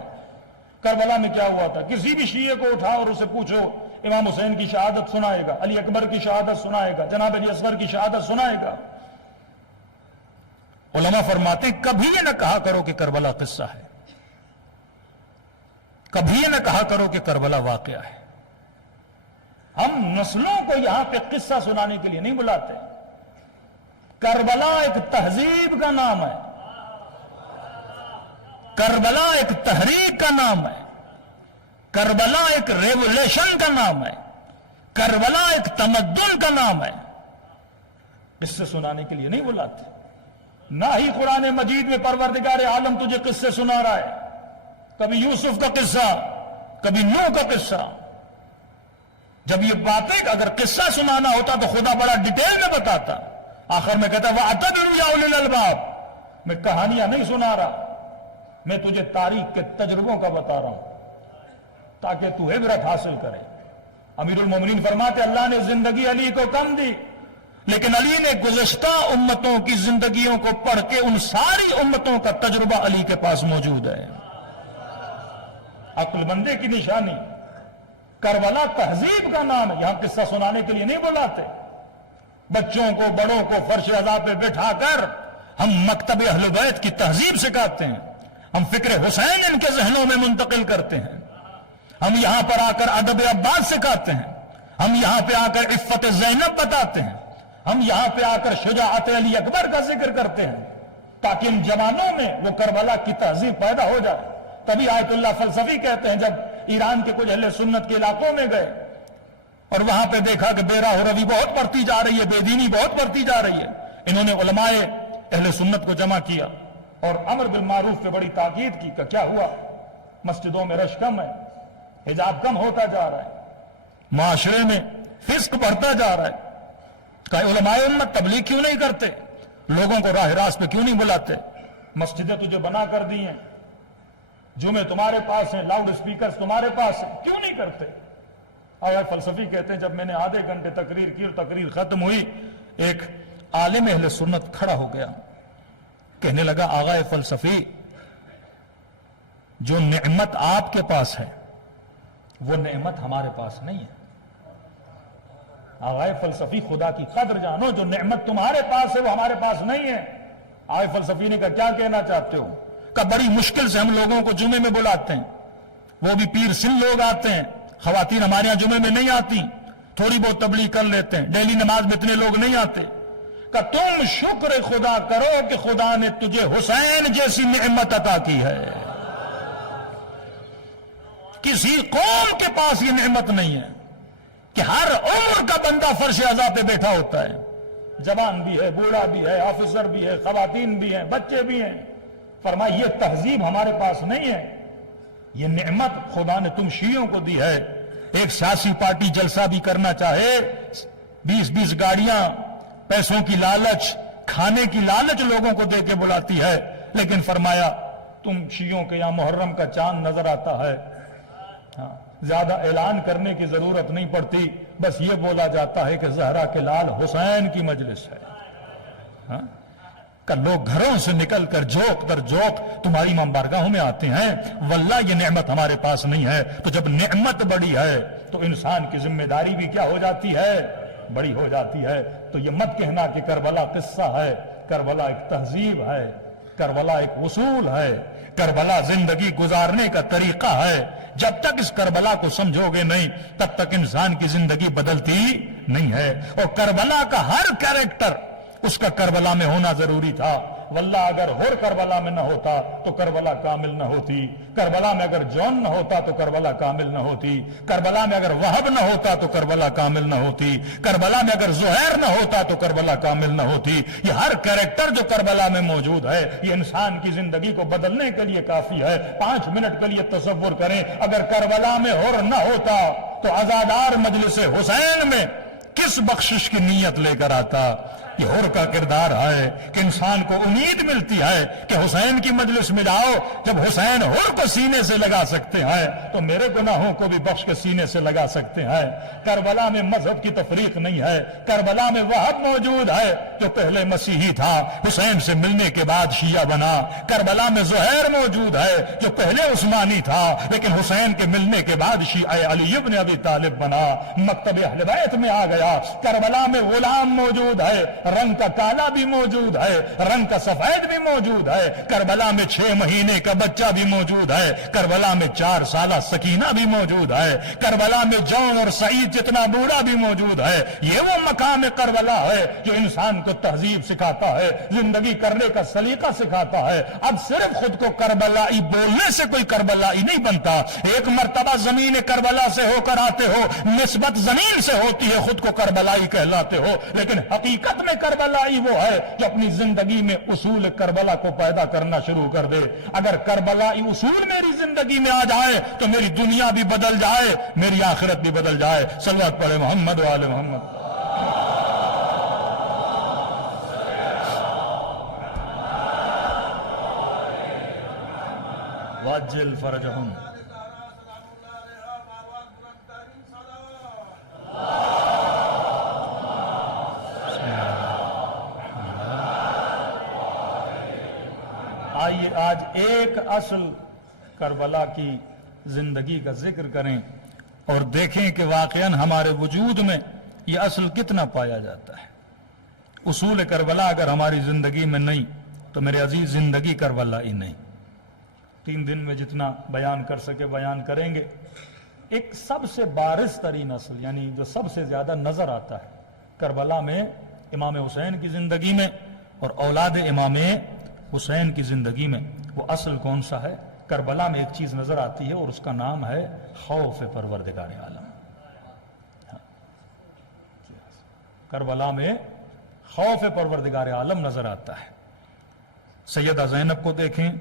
کربلا میں کیا ہوا تھا۔ کسی بھی شیعہ کو اٹھاؤ اور اسے پوچھو، امام حسین کی شہادت سنائے گا، علی اکبر کی شہادت سنائے گا، جناب علی اصغر کی شہادت سنائے گا۔ علماء فرماتے ہیں کبھی یہ نہ کہا کرو کہ کربلا قصہ ہے، کبھی یہ نہ کہا کرو کہ کربلا واقعہ ہے۔ ہم نسلوں کو یہاں پہ قصہ سنانے کے لیے نہیں بلاتے۔ کربلا ایک تہذیب کا نام ہے، کربلا ایک تحریک کا نام ہے، کربلا ایک ریولیشن کا نام ہے، کربلا ایک تمدن کا نام ہے۔ قصے سنانے کے لیے نہیں بلاتے۔ نہ ہی قرآن مجید میں پروردگار عالم تجھے قصے سنا رہا ہے، کبھی یوسف کا قصہ، کبھی نوح کا قصہ۔ جب یہ باتیں اگر قصہ سنانا ہوتا تو خدا بڑا ڈیٹیل میں بتاتا، آخر میں کہتا وَاعْتَبِرُوا يَا أُولِي الْأَلْبَابِ، میں کہانیاں نہیں سنا رہا، میں تجھے تاریخ کے تجربوں کا بتا رہا ہوں تاکہ تو عبرت حاصل کرے۔ امیر المومنین فرماتے اللہ نے زندگی علی کو کم دی، لیکن علی نے گزشتہ امتوں کی زندگیوں کو پڑھ کے ان ساری امتوں کا تجربہ علی کے پاس موجود ہے۔ عقل مندے کی نشانی۔ کربلا تہذیب کا نام ہے، یہاں قصہ سنانے کے لیے نہیں بلاتے۔ بچوں کو، بڑوں کو فرش عزا پہ بٹھا کر ہم مکتب اہل بیت کی تہذیب سکھاتے ہیں، ہم فکر حسین ان کے ذہنوں میں منتقل کرتے ہیں، ہم یہاں پر آ کر ادب عباس سکھاتے ہیں، ہم یہاں پہ آ کر عفت زینب بتاتے ہیں، ہم یہاں پہ آ کر شجاعت علی اکبر کا ذکر کرتے ہیں، تاکہ ان جوانوں میں وہ کربلا کی تہذیب پیدا ہو جائے۔ تبھی آیت اللہ فلسفی کہتے ہیں جب ایران کے کچھ اہل سنت کے علاقوں میں گئے اور وہاں پہ دیکھا کہ بے راہ روی بہت بڑھتی جا رہی ہے، بے دینی بہت بڑھتی جا رہی ہے، انہوں نے علماء اہل سنت کو جمع کیا اور امر بالمعروف پہ بڑی تاکید کی کہ کیا ہوا، مسجدوں میں رش کم ہے، حجاب کم ہوتا جا رہا ہے، معاشرے میں فسق بڑھتا جا رہا ہے، کہ علماء امت تبلیغ کیوں نہیں کرتے، لوگوں کو راہ راست پہ کیوں نہیں بلاتے، مسجدیں تجھے بنا کر دی ہیں، جمعے تمہارے پاس ہیں، لاؤڈ اسپیکرز تمہارے پاس ہیں، کیوں نہیں کرتے؟ آیا فلسفی کہتے ہیں جب میں نے آدھے گھنٹے تقریر کی اور تقریر ختم ہوئی، ایک عالم اہل سنت کھڑا ہو گیا، کہنے لگا آغا فلسفی، جو نعمت آپ کے پاس ہے وہ نعمت ہمارے پاس نہیں ہے۔ آغا فلسفی خدا کی قدر جانو، جو نعمت تمہارے پاس ہے وہ ہمارے پاس نہیں ہے۔ آغا فلسفی نے کہا کیا کہنا چاہتے ہو؟ کہ بڑی مشکل سے ہم لوگوں کو جمعے میں بلاتے ہیں، وہ بھی پیر سن لوگ آتے ہیں، خواتین ہمارے یہاں جمعے میں نہیں آتی، تھوڑی بہت تبلیغ کر لیتے ہیں، ڈیلی نماز میں اتنے لوگ نہیں آتے۔ کہ تم شکر خدا کرو کہ خدا نے تجھے حسین جیسی نعمت عطا کی ہے، کسی قوم کے پاس یہ نعمت نہیں ہے کہ ہر عمر کا بندہ فرش عزا پہ بیٹھا ہوتا ہے، جوان بھی ہے، بوڑھا بھی ہے، آفیسر بھی ہے، خواتین بھی ہیں، بچے بھی ہیں۔ فرمایا یہ تہذیب ہمارے پاس نہیں ہے، یہ نعمت خدا نے تم شیعوں کو دی ہے۔ ایک سیاسی پارٹی جلسہ بھی کرنا چاہے، 20 گاڑیاں، پیسوں کی لالچ، کھانے کی لالچ لوگوں کو دے کے بلاتی ہے، لیکن فرمایا تم شیعوں کے یہاں محرم کا چاند نظر آتا ہے، زیادہ اعلان کرنے کی ضرورت نہیں پڑتی، بس یہ بولا جاتا ہے کہ زہرا کے لال حسین کی مجلس ہے۔ کہ لوگ گھروں سے نکل کر جوک در جوک تمہاری بارگاہوں میں آتے ہیں، واللہ یہ نعمت ہمارے پاس نہیں ہے۔ تو جب نعمت بڑی ہے تو انسان کی ذمہ داری بھی کیا ہو جاتی ہے؟ بڑی ہو جاتی ہے۔ تو یہ مت کہنا کہ کربلا قصہ ہے، کربلا ایک تہذیب ہے، کربلا ایک اصول ہے، کربلا زندگی گزارنے کا طریقہ ہے۔ جب تک اس کربلا کو سمجھو گے نہیں تب تک انسان کی زندگی بدلتی نہیں ہے۔ اور کربلا کا ہر کیریکٹر اس کا کربلا میں ہونا ضروری تھا، واللہ اگر ہور کربلا میں نہ ہوتا تو کربلا کامل نہ ہوتی، کربلا میں اگر جون نہ ہوتا تو کربلا کامل نہ ہوتی، کربلا میں اگر وہب نہ ہوتا تو کربلا کامل نہ ہوتی، کربلا میں اگر زہیر نہ ہوتا تو کربلا کامل نہ ہوتی۔ یہ ہر کیریکٹر جو کربلا میں موجود ہے یہ انسان کی زندگی کو بدلنے کے لیے کافی ہے۔ 5 منٹ کے لیے تصور کریں اگر کربلا میں ہور نہ ہوتا تو عزادار مجلس حسین میں کس بخشش کی نیت لے کر آتا؟ یہ حر کا کردار ہے کہ انسان کو امید ملتی ہے کہ حسین کی مجلس میں جاؤ، جب حسین حر کو سینے سے لگا سکتے ہیں تو میرے گناہوں کو بھی بخش کے سینے سے لگا سکتے ہیں۔ کربلا میں مذہب کی تفریق نہیں ہے، کربلا میں وہب موجود ہے جو پہلے مسیحی تھا، حسین سے ملنے کے بعد شیعہ بنا۔ کربلا میں زہیر موجود ہے جو پہلے عثمانی تھا لیکن حسین کے ملنے کے بعد شیعہ علی ابن ابی طالب بنا، مکتب اہل بیت میں آ گیا۔ کربلا میں غلام موجود ہے، رنگ کا کالا بھی موجود ہے، رنگ کا سفید بھی موجود ہے۔ کربلا میں 6 مہینے کا بچہ بھی موجود ہے، کربلا میں 4 سالہ سکینہ بھی موجود ہے، کربلا میں جون اور سعید جتنا بوڑھا بھی موجود ہے۔ یہ وہ مقام کربلا ہے جو انسان کو تہذیب سکھاتا ہے، زندگی کرنے کا سلیقہ سکھاتا ہے۔ اب صرف خود کو کربلائی بولنے سے کوئی کربلائی نہیں بنتا، ایک مرتبہ زمین کربلا سے ہو کر آتے ہو، نسبت زمین سے ہوتی ہے، خود کو کربلائی کہلاتے ہو، لیکن حقیقت میں کربلائی وہ ہے جو اپنی زندگی میں اصول کربلا کو پیدا کرنا شروع کر دے۔ اگر کربلائی اصول میری زندگی میں آ جائے تو میری دنیا بھی بدل جائے، میری آخرت بھی بدل جائے۔ صلوات پڑھے محمد و آل محمد۔ واجل فرجہم۔ آئیے آج ایک اصل کربلا کی زندگی کا ذکر کریں اور دیکھیں کہ واقعاً ہمارے وجود میں یہ اصل کتنا پایا جاتا ہے۔ اصول کربلا اگر ہماری زندگی میں نہیں تو میرے عزیز زندگی کربلا ہی نہیں۔ 3 دن میں جتنا بیان کر سکے بیان کریں گے۔ ایک سب سے بارز ترین اصل یعنی جو سب سے زیادہ نظر آتا ہے کربلا میں امام حسین کی زندگی میں اور اولاد امام حسین کی زندگی میں، وہ اصل کون سا ہے؟ کربلا میں ایک چیز نظر آتی ہے اور اس کا نام ہے خوف پروردگار عالم۔ کربلا میں خوف پروردگار عالم نظر آتا ہے۔ سیدہ زینب کو دیکھیں،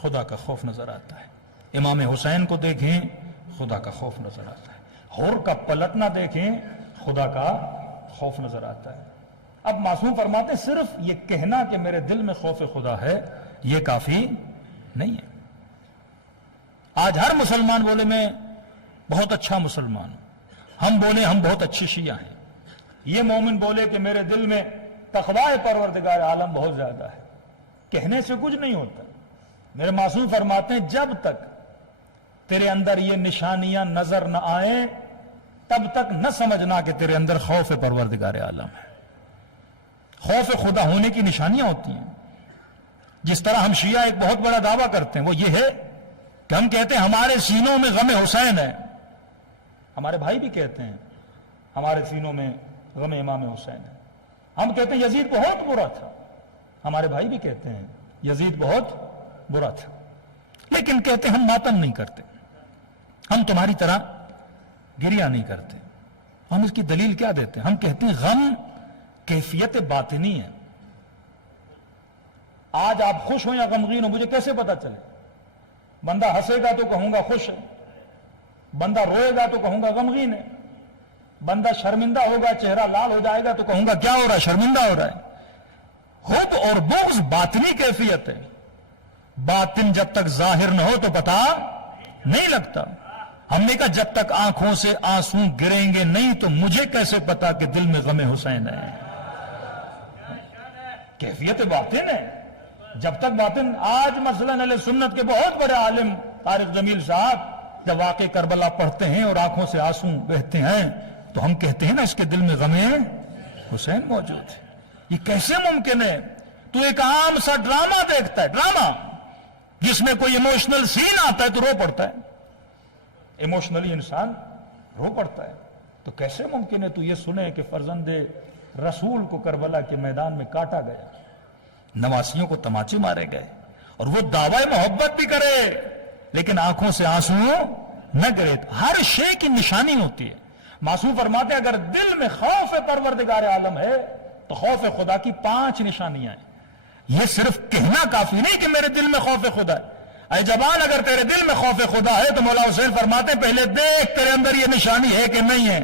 خدا کا خوف نظر آتا ہے۔ امام حسین کو دیکھیں، خدا کا خوف نظر آتا ہے۔ حر کا پلٹنا دیکھیں، خدا کا خوف نظر آتا ہے۔ اب معصوم فرماتے ہیں صرف یہ کہنا کہ میرے دل میں خوف خدا ہے یہ کافی نہیں ہے۔ آج ہر مسلمان بولے میں بہت اچھا مسلمان ہوں، ہم بولے ہم بہت اچھی شیعہ ہیں، یہ مومن بولے کہ میرے دل میں تقوی پروردگار عالم بہت زیادہ ہے، کہنے سے کچھ نہیں ہوتا۔ میرے معصوم فرماتے ہیں جب تک تیرے اندر یہ نشانیاں نظر نہ آئیں تب تک نہ سمجھنا کہ تیرے اندر خوف پروردگار عالم ہے۔ خوف خدا ہونے کی نشانیاں ہوتی ہیں۔ جس طرح ہم شیعہ ایک بہت بڑا دعویٰ کرتے ہیں وہ یہ ہے کہ ہم کہتے ہیں ہمارے سینوں میں غم حسین ہے، ہمارے بھائی بھی کہتے ہیں ہمارے سینوں میں غم امام حسین ہے۔ ہم کہتے ہیں یزید بہت برا تھا، ہمارے بھائی بھی کہتے ہیں یزید بہت برا تھا، لیکن کہتے ہیں ہم ماتم نہیں کرتے، ہم تمہاری طرح گریہ نہیں کرتے۔ ہم اس کی دلیل کیا دیتے ہیں؟ ہم کہتے ہیں غم کیفیت باطنی ہے۔ آج آپ خوش ہوں یا غمگین ہو مجھے کیسے پتا چلے؟ بندہ ہنسے گا تو کہوں گا خوش ہے، بندہ روئے گا تو کہوں گا غمگین ہے، بندہ شرمندہ ہوگا چہرہ لال ہو جائے گا تو کہوں گا کیا ہو رہا ہے؟ شرمندہ ہو رہا ہے۔ حب اور بغض باطنی کیفیت ہے، باطن جب تک ظاہر نہ ہو تو پتا نہیں لگتا۔ ہم نے کہا جب تک آنکھوں سے آنسو گریں گے نہیں تو مجھے کیسے پتا کہ دل میں غم حسین ہے؟ کیفیت باطن ہے۔ جب تک باطن، آج مثلا اہل سنت کے بہت بڑے عالم طارق جمیل صاحب جب واقع کربلا پڑھتے ہیں اور آنکھوں سے آنسو بہتے ہیں تو ہم کہتے ہیں نا اس کے دل میں غم حسین موجود ہے۔ یہ کیسے ممکن ہے؟ تو ایک عام سا ڈرامہ دیکھتا ہے، ڈرامہ جس میں کوئی ایموشنل سین آتا ہے تو رو پڑتا ہے، ایموشنلی انسان رو پڑتا ہے۔ تو کیسے ممکن ہے تو یہ سنے کہ فرزند رسول کو کربلا کے میدان میں کاٹا گیا، نواسیوں کو تماچے مارے گئے، اور وہ دعوی محبت بھی کرے لیکن آنکھوں سے آنسو نہ گرے۔ ہر شے کی نشانی ہوتی ہے۔ معصوم فرماتے ہیں اگر دل میں خوف پروردگار عالم ہے تو خوف خدا کی 5 نشانیاں ہیں۔ یہ صرف کہنا کافی نہیں کہ میرے دل میں خوف خدا ہے۔ اے جوان اگر تیرے دل میں خوف خدا ہے تو مولا حسین فرماتے ہیں پہلے دیکھ تیرے اندر یہ نشانی ہے کہ نہیں ہے۔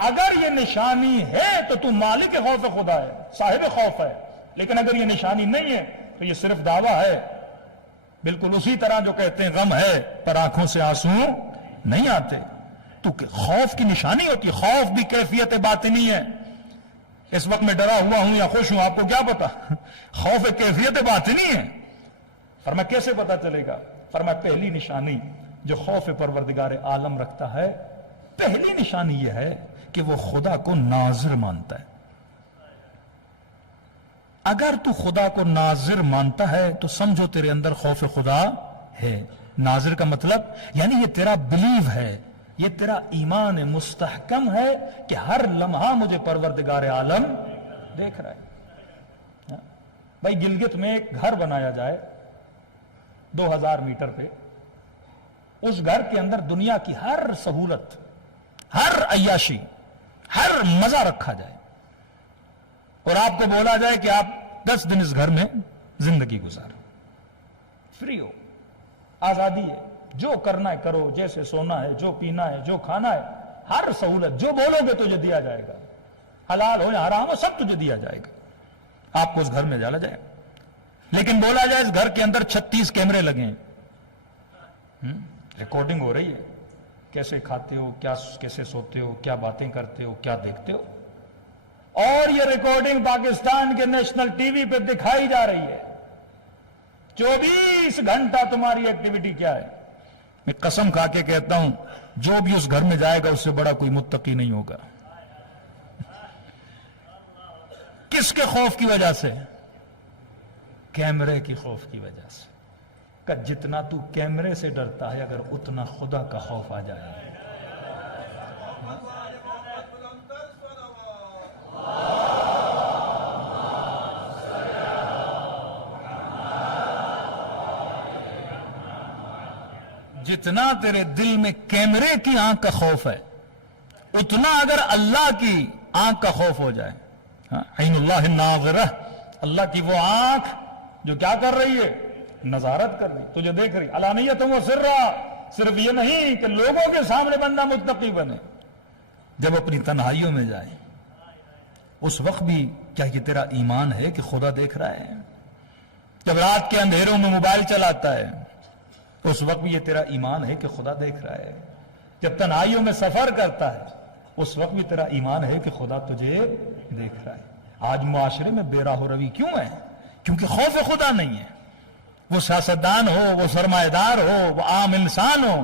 اگر یہ نشانی ہے تو تو مالک خوف خدا ہے، صاحب خوف ہے، لیکن اگر یہ نشانی نہیں ہے تو یہ صرف دعویٰ ہے. بالکل اسی طرح جو کہتے ہیں غم ہے پر آنکھوں سے آنسو نہیں آتے. تو خوف کی نشانی ہوتی ہے. خوف بھی کیفیت باطنی ہے. اس وقت میں ڈرا ہوا ہوں یا خوش ہوں آپ کو کیا پتا؟ خوف ایک کیفیت باطنی ہے. فرمایا کیسے پتا چلے گا؟ فرمایا پہلی نشانی جو خوف پروردگار عالم رکھتا ہے، پہلی نشانی یہ ہے کہ وہ خدا کو ناظر مانتا ہے. اگر تو خدا کو ناظر مانتا ہے تو سمجھو تیرے اندر خوف خدا ہے. ناظر کا مطلب یعنی یہ تیرا بلیو ہے، یہ تیرا ایمان مستحکم ہے کہ ہر لمحہ مجھے پروردگار عالم دیکھ رہا ہے. بھائی گلگت میں ایک گھر بنایا جائے 2000 میٹر پہ، اس گھر کے اندر دنیا کی ہر سہولت، ہر عیاشی، ہر مزہ رکھا جائے اور آپ کو بولا جائے کہ آپ 10 دن اس گھر میں زندگی گزارو، فری ہو، آزادی ہے، جو کرنا ہے کرو، جیسے سونا ہے، جو پینا ہے، جو کھانا ہے، ہر سہولت جو بولو گے تجھے دیا جائے گا، حلال ہو یا حرام ہو سب تجھے دیا جائے گا. آپ کو اس گھر میں ڈالا جائے. لیکن بولا جائے اس گھر کے اندر 36 کیمرے لگے ہیں، ریکارڈنگ ہو رہی ہے، کیسے کھاتے ہو، کیسے سوتے ہو، کیا باتیں کرتے ہو، کیا دیکھتے ہو، اور یہ ریکارڈنگ پاکستان کے نیشنل ٹی وی پہ دکھائی جا رہی ہے. 24 گھنٹہ تمہاری ایکٹیویٹی کیا ہے. میں قسم کھا کے کہتا ہوں جو بھی اس گھر میں جائے گا اس سے بڑا کوئی متقی نہیں ہوگا. کس کے خوف کی وجہ سے؟ کیمرے کی خوف کی وجہ سے. کہ جتنا تو کیمرے سے ڈرتا ہے اگر اتنا خدا کا خوف آ جائے. جتنا تیرے دل میں کیمرے کی آنکھ کا خوف ہے اتنا اگر اللہ کی آنکھ کا خوف ہو جائے. عین اللہ الناظرہ، اللہ کی وہ آنکھ جو کیا کر رہی ہے؟ نظارت کر رہی، تجھے دیکھ رہی. علانیۃ و سرا، صرف یہ نہیں کہ لوگوں کے سامنے بندہ متقی بنے، جب اپنی تنہائیوں میں جائے اس وقت بھی کیا یہ تیرا ایمان ہے کہ خدا دیکھ رہا ہے؟ جب رات کے اندھیروں میں موبائل چلاتا ہے اس وقت بھی یہ تیرا ایمان ہے کہ خدا دیکھ رہا ہے؟ جب تنہائیوں میں سفر کرتا ہے اس وقت بھی تیرا ایمان ہے کہ خدا تجھے دیکھ رہا ہے؟ آج معاشرے میں بے راہ و روی کیوں ہے؟ کیونکہ خوف خدا نہیں ہے. وہ سیاستدان ہو، وہ سرمایہ دار ہو، وہ عام انسان ہو،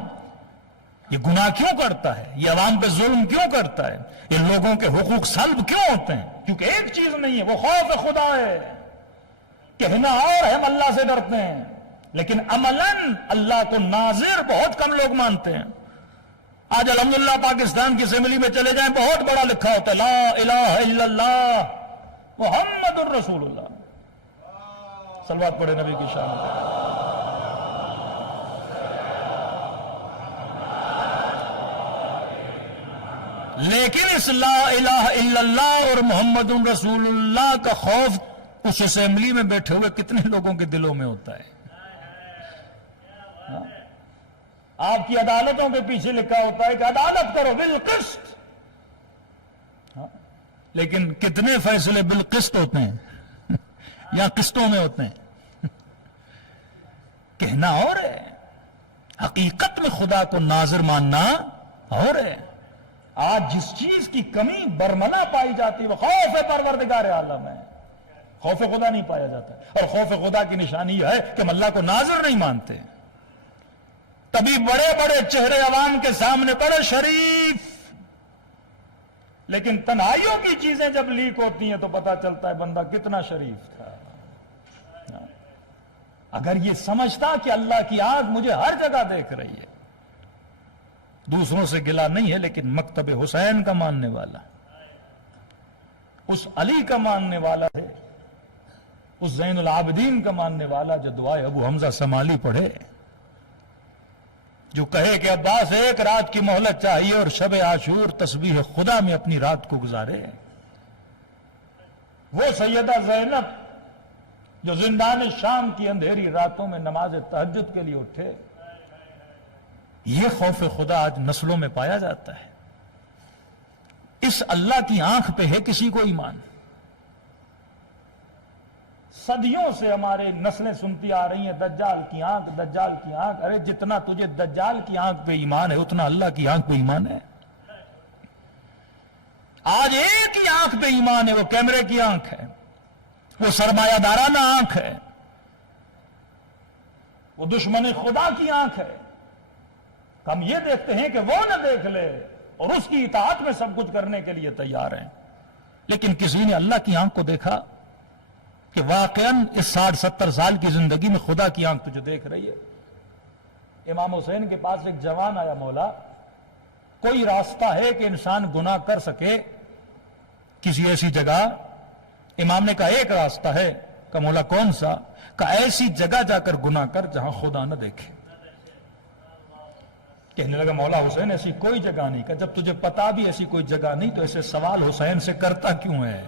یہ گناہ کیوں کرتا ہے؟ یہ عوام پہ ظلم کیوں کرتا ہے؟ یہ لوگوں کے حقوق سلب کیوں ہوتے ہیں؟ کیونکہ ایک چیز نہیں ہے، وہ خوف خدا ہے. کہنا اور ہے ہم اللہ سے ڈرتے ہیں، لیکن عملاً اللہ کو ناظر بہت کم لوگ مانتے ہیں. آج الحمدللہ پاکستان کی اسمبلی میں چلے جائیں بہت بڑا لکھا ہوتا ہے لا الہ الا اللہ محمد الرسول اللہ. صلوات پڑھے نبی کی شان میں. لیکن اس لا الہ الا اللہ اور محمد رسول اللہ کا خوف اس اسمبلی میں بیٹھے ہوئے کتنے لوگوں کے دلوں میں ہوتا ہے؟ آپ کی عدالتوں کے پیچھے لکھا ہوتا ہے کہ عدالت کرو بالقسط، لیکن کتنے فیصلے بالقسط ہوتے ہیں یا قسطوں میں ہوتے ہیں؟ کہنا اور ہے، حقیقت میں خدا کو ناظر ماننا اور ہے. آج جس چیز کی کمی برملا پائی جاتی ہے وہ خوف پروردگار عالم ہے. خوف خدا نہیں پایا جاتا، اور خوف خدا کی نشانی یہ ہے کہ ہم اللہ کو ناظر نہیں مانتے. تبھی بڑے بڑے چہرے عوام کے سامنے بڑے شریف، لیکن تنہائیوں کی چیزیں جب لیک ہوتی ہیں تو پتا چلتا ہے بندہ کتنا شریف تھا. اگر یہ سمجھتا کہ اللہ کی آنکھ مجھے ہر جگہ دیکھ رہی ہے، دوسروں سے گلا نہیں ہے لیکن مکتب حسین کا ماننے والا، اس علی کا ماننے والا ہے، اس زین العابدین کا ماننے والا جو دعائے ابو حمزہ سمالی پڑھے، جو کہے کہ عباس ایک رات کی مہلت چاہیے اور شب عاشور تسبیح خدا میں اپنی رات کو گزارے، وہ سیدہ زینب جو زندان شام کی اندھیری راتوں میں نماز تہجد کے لیے اٹھے. یہ خوف خدا آج نسلوں میں پایا جاتا ہے. اس اللہ کی آنکھ پہ ہے کسی کو ایمان؟ صدیوں سے ہمارے نسلیں سنتی آ رہی ہیں دجال کی آنکھ، دجال کی آنکھ. ارے جتنا تجھے دجال کی آنکھ پہ ایمان ہے اتنا اللہ کی آنکھ پہ ایمان ہے. آج ایک ہی آنکھ پہ ایمان ہے، وہ کیمرے کی آنکھ ہے، وہ سرمایہ دارانہ آنکھ ہے، وہ دشمن خدا کی آنکھ ہے. ہم یہ دیکھتے ہیں کہ وہ نہ دیکھ لے اور اس کی اطاعت میں سب کچھ کرنے کے لیے تیار ہیں. لیکن کسی نے اللہ کی آنکھ کو دیکھا کہ واقعاً اس 60-70 سال کی زندگی میں خدا کی آنکھ تجھے دیکھ رہی ہے. امام حسین کے پاس ایک جوان آیا، مولا کوئی راستہ ہے کہ انسان گناہ کر سکے کسی ایسی جگہ؟ امام نے کہا ایک راستہ ہے. کہا مولا کون سا؟ کہا ایسی جگہ جا کر گناہ کر جہاں خدا نہ دیکھے. کہنے لگا مولا حسین ایسی کوئی جگہ نہیں. کہا جب تجھے پتا بھی ایسی کوئی جگہ نہیں تو ایسے سوال حسین سے کرتا کیوں ہے؟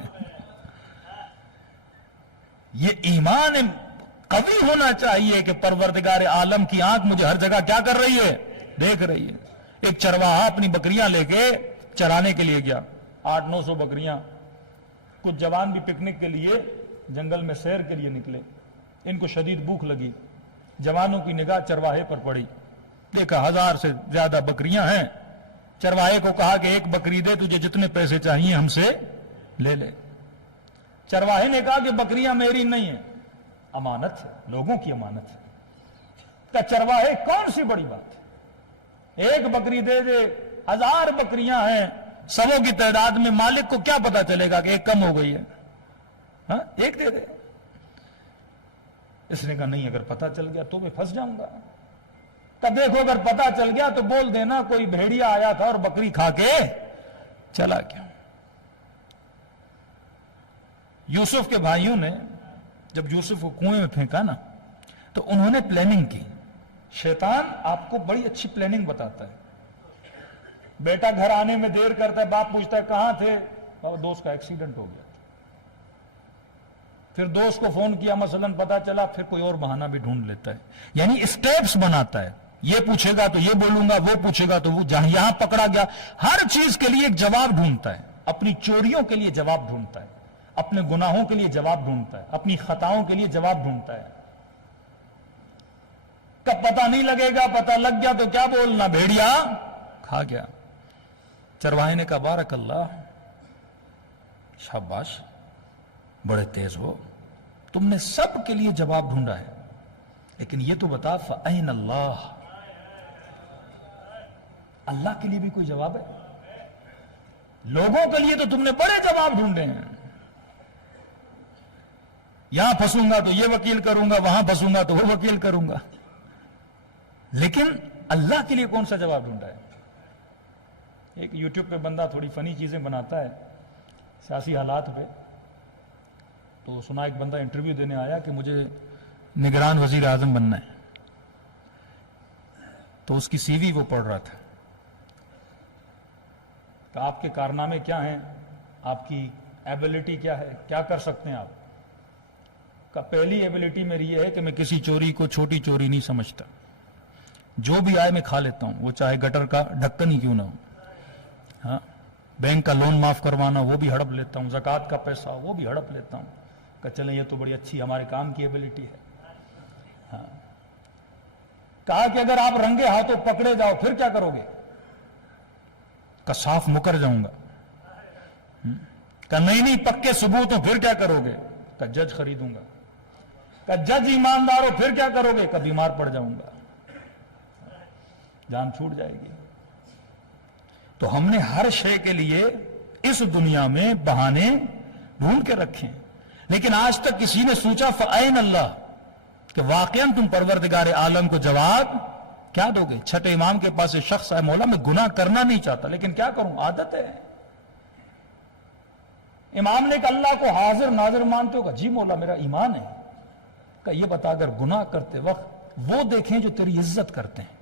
یہ ایمان قوی ہونا چاہیے کہ پروردگار عالم کی آنکھ مجھے ہر جگہ کیا کر رہی ہے؟ دیکھ رہی ہے. ایک چرواہا اپنی بکریاں لے کے چرانے کے لیے گیا، 800-900 بکریاں. کچھ جوان بھی پکنک کے لیے جنگل میں سیر کے لیے نکلے. ان کو شدید بھوک لگی. جوانوں کی نگاہ چرواہے پر پڑی. دیکھا 1000 سے زیادہ بکریاں ہیں. چرواہے کو کہا کہ ایک بکری دے، تجھے جتنے پیسے چاہیے ہم سے لے لے. چرواہے نے کہا کہ بکریاں میری نہیں ہیں، امانت ہے، لوگوں کی امانت ہے. کہ چرواہے کون سی بڑی بات ہے، ایک بکری دے دے، 1000 بکریاں ہیں 100 کی تعداد میں، مالک کو کیا پتا چلے گا کہ ایک کم ہو گئی ہے؟ ہاں ایک دے دے. اس نے کہا نہیں، اگر پتا چل گیا تو میں پھنس جاؤں گا. کہ دیکھو اگر پتا چل گیا تو بول دینا کوئی بھیڑیا آیا تھا اور بکری کھا کے چلا گیا. یوسف کے بھائیوں نے جب یوسف کو کنویں میں پھینکا نا تو انہوں نے پلاننگ کی. شیطان آپ کو بڑی اچھی پلاننگ بتاتا ہے. بیٹا گھر آنے میں دیر کرتا ہے، باپ پوچھتا ہے کہاں تھے؟ بابا دوست کا ایکسیڈنٹ ہو گیا. پھر دوست کو فون کیا، مثلا پتا چلا، پھر کوئی اور بہانہ بھی ڈھونڈ لیتا ہے. یعنی اسٹیپس بناتا ہے. یہ پوچھے گا تو یہ بولوں گا، وہ پوچھے گا تو وہ، جہاں یہاں پکڑا گیا. ہر چیز کے لیے ایک جواب ڈھونڈتا ہے. اپنی چوریوں کے لیے جواب ڈھونڈتا ہے، اپنے گناہوں کے لیے جواب ڈھونڈتا ہے، اپنی خطاؤں کے لیے جواب ڈھونڈتا ہے. کب پتہ نہیں لگے گا، پتہ لگ گیا تو کیا بولنا، بھیڑیا کھا گیا. چرواہے نے کہا بارک اللہ، شاباش، بڑے تیز ہو، تم نے سب کے لیے جواب ڈھونڈا ہے، لیکن یہ تو بتا فَأَيْنَ اللَّهُ، اللہ کے لیے بھی کوئی جواب ہے؟ لوگوں کے لیے تو تم نے بڑے جواب ڈھونڈے ہیں. یہاں پھنسوں گا تو یہ وکیل کروں گا، وہاں پھنسوں گا تو وہ وکیل کروں گا، لیکن اللہ کے لیے کون سا جواب ڈھونڈا ہے؟ ایک یوٹیوب پہ بندہ تھوڑی فنی چیزیں بناتا ہے سیاسی حالات پہ. تو سنا ایک بندہ انٹرویو دینے آیا کہ مجھے نگران وزیر اعظم بننا ہے. تو اس کی سی وی وہ پڑھ رہا تھا کہ آپ کے کارنامے کیا ہیں، آپ کی ایبلٹی کیا ہے، کیا کر سکتے ہیں آپ. کہ پہلی ایبلٹی میری یہ ہے کہ میں کسی چوری کو چھوٹی چوری نہیں سمجھتا، جو بھی آئے میں کھا لیتا ہوں، وہ چاہے گٹر کا ڈھکن ہی کیوں نہ ہو. ہاں، بینک کا لون معاف کروانا وہ بھی ہڑپ لیتا ہوں، زکوٰۃ کا پیسہ وہ بھی ہڑپ لیتا ہوں. کہ چلیں یہ تو بڑی اچھی ہمارے کام کی ایبلٹی ہے. ہاں. کہا کہ اگر آپ رنگے ہاتھوں پکڑے جاؤ پھر کیا کرو گے؟ کہ صاف مکر جاؤں گا. کہ نہیں پکے ثبوت ہو پھر کیا کرو گے؟ کہ جج خریدوں گا. کہ جج ایماندار ہو پھر کیا کرو گے؟ کہ بیمار پڑ جاؤں گا، جان چھوٹ جائے گی. تو ہم نے ہر شے کے لیے اس دنیا میں بہانے ڈھونڈ کے رکھے، لیکن آج تک کسی نے سوچا فَأَيْنَ اللَّهُ کہ واقعاً تم پروردگار عالم کو جواب کیا دو گے؟ چھٹے امام کے پاس ایک شخص ہے، مولا میں گناہ کرنا نہیں چاہتا لیکن کیا کروں، عادت ہے. امام نے کہا اللہ کو حاضر ناظر مانتے ہو؟ کہ جی مولا میرا ایمان ہے. کہ یہ بتا اگر گناہ کرتے وقت وہ دیکھیں جو تیری عزت کرتے ہیں،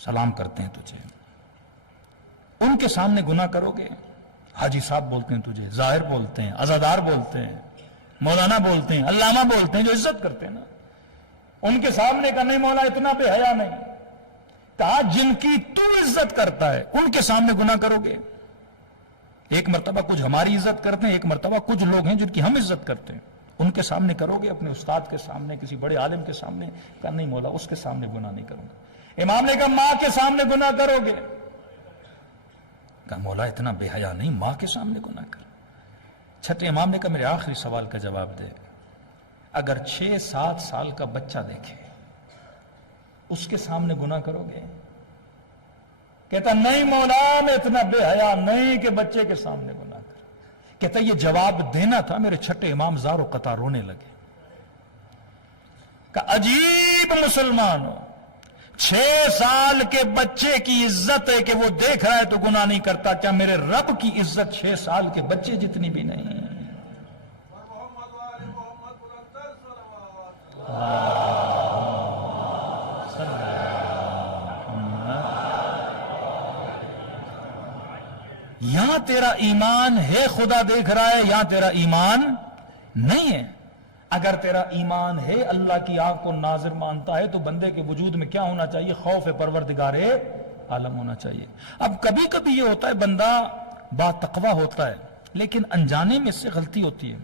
سلام کرتے ہیں تجھے، ان کے سامنے گناہ کرو گے؟ حاجی صاحب بولتے ہیں تجھے، ظاہر بولتے ہیں، عزادار بولتے ہیں، مولانا بولتے ہیں، علامہ بولتے ہیں، جو عزت کرتے ہیں نا، ان کے سامنے کا نہیں مولا اتنا بے حیا نہیں. کہا جن کی تو عزت کرتا ہے ان کے سامنے گناہ کرو گے؟ ایک مرتبہ کچھ ہماری عزت کرتے ہیں، ایک مرتبہ کچھ لوگ ہیں جن کی ہم عزت کرتے ہیں، ان کے سامنے کرو گے، اپنے استاد کے سامنے، کسی بڑے عالم کے سامنے؟ کہا نہیں مولا، اس کے سامنے گناہ نہیں کروں گا۔ امام نے کہا ماں کے سامنے گناہ کرو گے؟ کہا مولا اتنا بے حیا نہیں، ماں کے سامنے گناہ کر۔ چھٹے امام نے کہا میرے آخری سوال کا جواب دے، اگر 6-7 سال کا بچہ دیکھے اس کے سامنے گناہ کرو گے؟ کہتا نہیں مولا میں اتنا بے حیا نہیں کہ بچے کے سامنے گناہ کر۔ کہتا یہ جواب دینا تھا، میرے چھٹے امام زار و قطع رونے لگے۔ کہ عجیب مسلمان ہو، 6 سال کے بچے کی عزت ہے کہ وہ دیکھ رہا ہے تو گناہ نہیں کرتا، کیا میرے رب کی عزت 6 سال کے بچے جتنی بھی نہیں؟ یہاں تیرا ایمان ہے، خدا دیکھ رہا ہے، یہاں تیرا ایمان نہیں ہے۔ اگر تیرا ایمان ہے، اللہ کی آنکھ کو ناظر مانتا ہے، تو بندے کے وجود میں کیا ہونا چاہیے؟ خوف پروردگار عالم ہونا چاہیے۔ اب کبھی کبھی یہ ہوتا ہے بندہ با تقوی ہوتا ہے لیکن انجانے میں سے غلطی ہوتی ہے،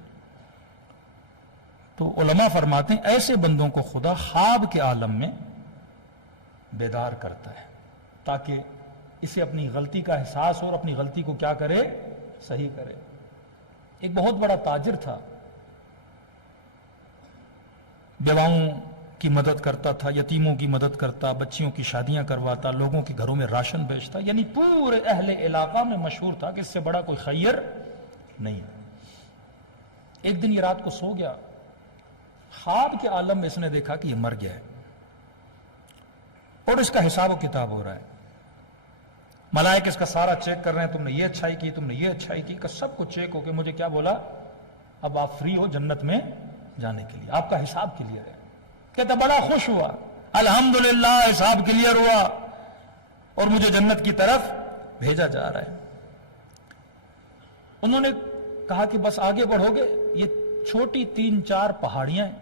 تو علماء فرماتے ہیں ایسے بندوں کو خدا خواب کے عالم میں بیدار کرتا ہے تاکہ اسے اپنی غلطی کا احساس ہو اور اپنی غلطی کو کیا کرے؟ صحیح کرے۔ ایک بہت بڑا تاجر تھا، بیواؤں کی مدد کرتا تھا، یتیموں کی مدد کرتا، بچیوں کی شادیاں کرواتا، لوگوں کے گھروں میں راشن بیچتا، یعنی پورے اہل علاقہ میں مشہور تھا کہ اس سے بڑا کوئی خیر نہیں۔ ایک دن یہ رات کو سو گیا، خواب کے عالم میں اس نے دیکھا کہ یہ مر گیا ہے اور اس کا حساب و کتاب ہو رہا ہے۔ ملائک اس کا سارا چیک کر رہے ہیں، تم نے یہ اچھائی کی، تم نے یہ اچھائی کی، کہ سب کو چیک ہو کے مجھے کیا بولا؟ اب آپ فری ہو جنت میں جانے کے لیے، آپ کا حساب کلیئر ہے۔ کہتا بڑا خوش ہوا، الحمدللہ حساب کلیئر ہوا اور مجھے جنت کی طرف بھیجا جا رہا ہے۔ انہوں نے کہا کہ بس آگے بڑھو گے، یہ چھوٹی 3-4 پہاڑیاں ہیں،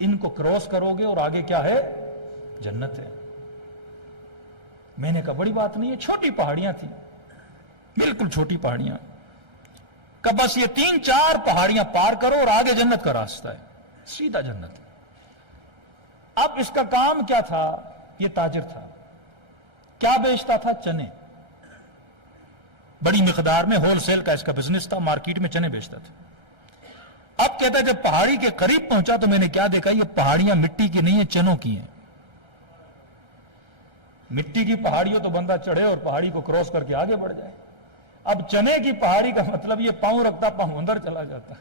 ان کو کراس کرو گے اور آگے کیا ہے؟ جنت ہے۔ میں نے کہا بڑی بات نہیں ہے، چھوٹی پہاڑیاں تھیں، بالکل چھوٹی پہاڑیاں، کہ بس یہ 3-4 پہاڑیاں پار کرو اور آگے جنت کا راستہ ہے، سیدھا جنت۔ اب اس کا کام کیا تھا؟ یہ تاجر تھا، کیا بیچتا تھا؟ چنے، بڑی مقدار میں، ہول سیل کا اس کا بزنس تھا، مارکیٹ میں چنے بیچتا تھا۔ اب کہتا ہے جب پہاڑی کے قریب پہنچا تو میں نے کیا دیکھا؟ یہ پہاڑیاں مٹی کی نہیں ہیں، چنوں کی ہیں۔ مٹی کی پہاڑی ہو تو بندہ چڑھے اور پہاڑی کو کراس کر کے آگے بڑھ جائے، اب چنے کی پہاڑی کا مطلب یہ پاؤں رکھتا پاؤں اندر چلا جاتا۔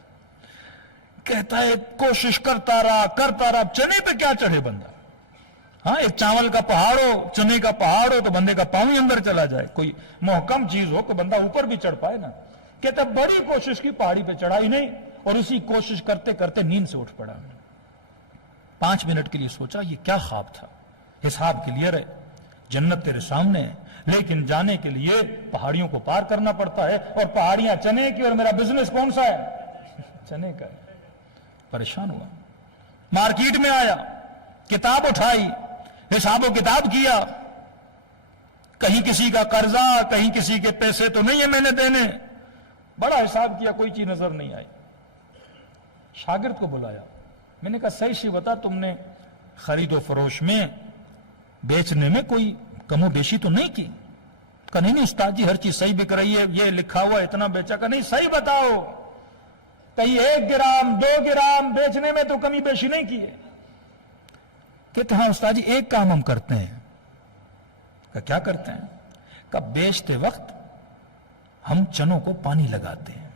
کہتا ہے کوشش کرتا رہا، اب چنے پہ کیا چڑھے بندہ؟ ہاں ایک چاول کا پہاڑ ہو، چنے کا پہاڑ ہو تو بندے کا پاؤں ہی اندر چلا جائے، کوئی محکم چیز ہو کہ بندہ اوپر بھی چڑھ پائے نا۔ کہتا بڑی کوشش کی، پہاڑی پہ چڑھائی نہیں، اور اسی کوشش کرتے کرتے نیند سے اٹھ پڑا۔ 5 منٹ کے لیے سوچا یہ کیا خواب تھا؟ حساب کلیئر ہے، جنت تیرے سامنے ہے، لیکن جانے کے لیے پہاڑیوں کو پار کرنا پڑتا ہے، اور پہاڑیاں چنے کی، اور میرا بزنس کون سا ہے؟ چنے کا ہے۔ پریشان ہوا، مارکیٹ میں آیا، کتاب اٹھائی، حساب و کتاب کیا، کہیں کسی کا قرضہ، کہیں کسی کے پیسے تو نہیں ہے میں نے دینے، بڑا حساب کیا، کوئی چیز نظر نہیں آئی۔ شاگرد کو بلایا، میں نے کہا صحیح سی بتا، تم نے خرید و فروش میں، بیچنے میں کوئی کم و بیشی تو نہیں کی؟ کہا نہیں استاد جی ہر چیز صحیح بک رہی ہے، یہ لکھا ہوا اتنا بیچا۔ کہا نہیں صحیح بتاؤ، کہیں 1 گرام 2 گرام بیچنے میں تو کمی بیشی نہیں کی ہے؟ کہتے ہاں استاد جی ایک کام ہم کرتے ہیں۔ کہا کیا کرتے ہیں؟ کہا بیچتے وقت ہم چنوں کو پانی لگاتے ہیں،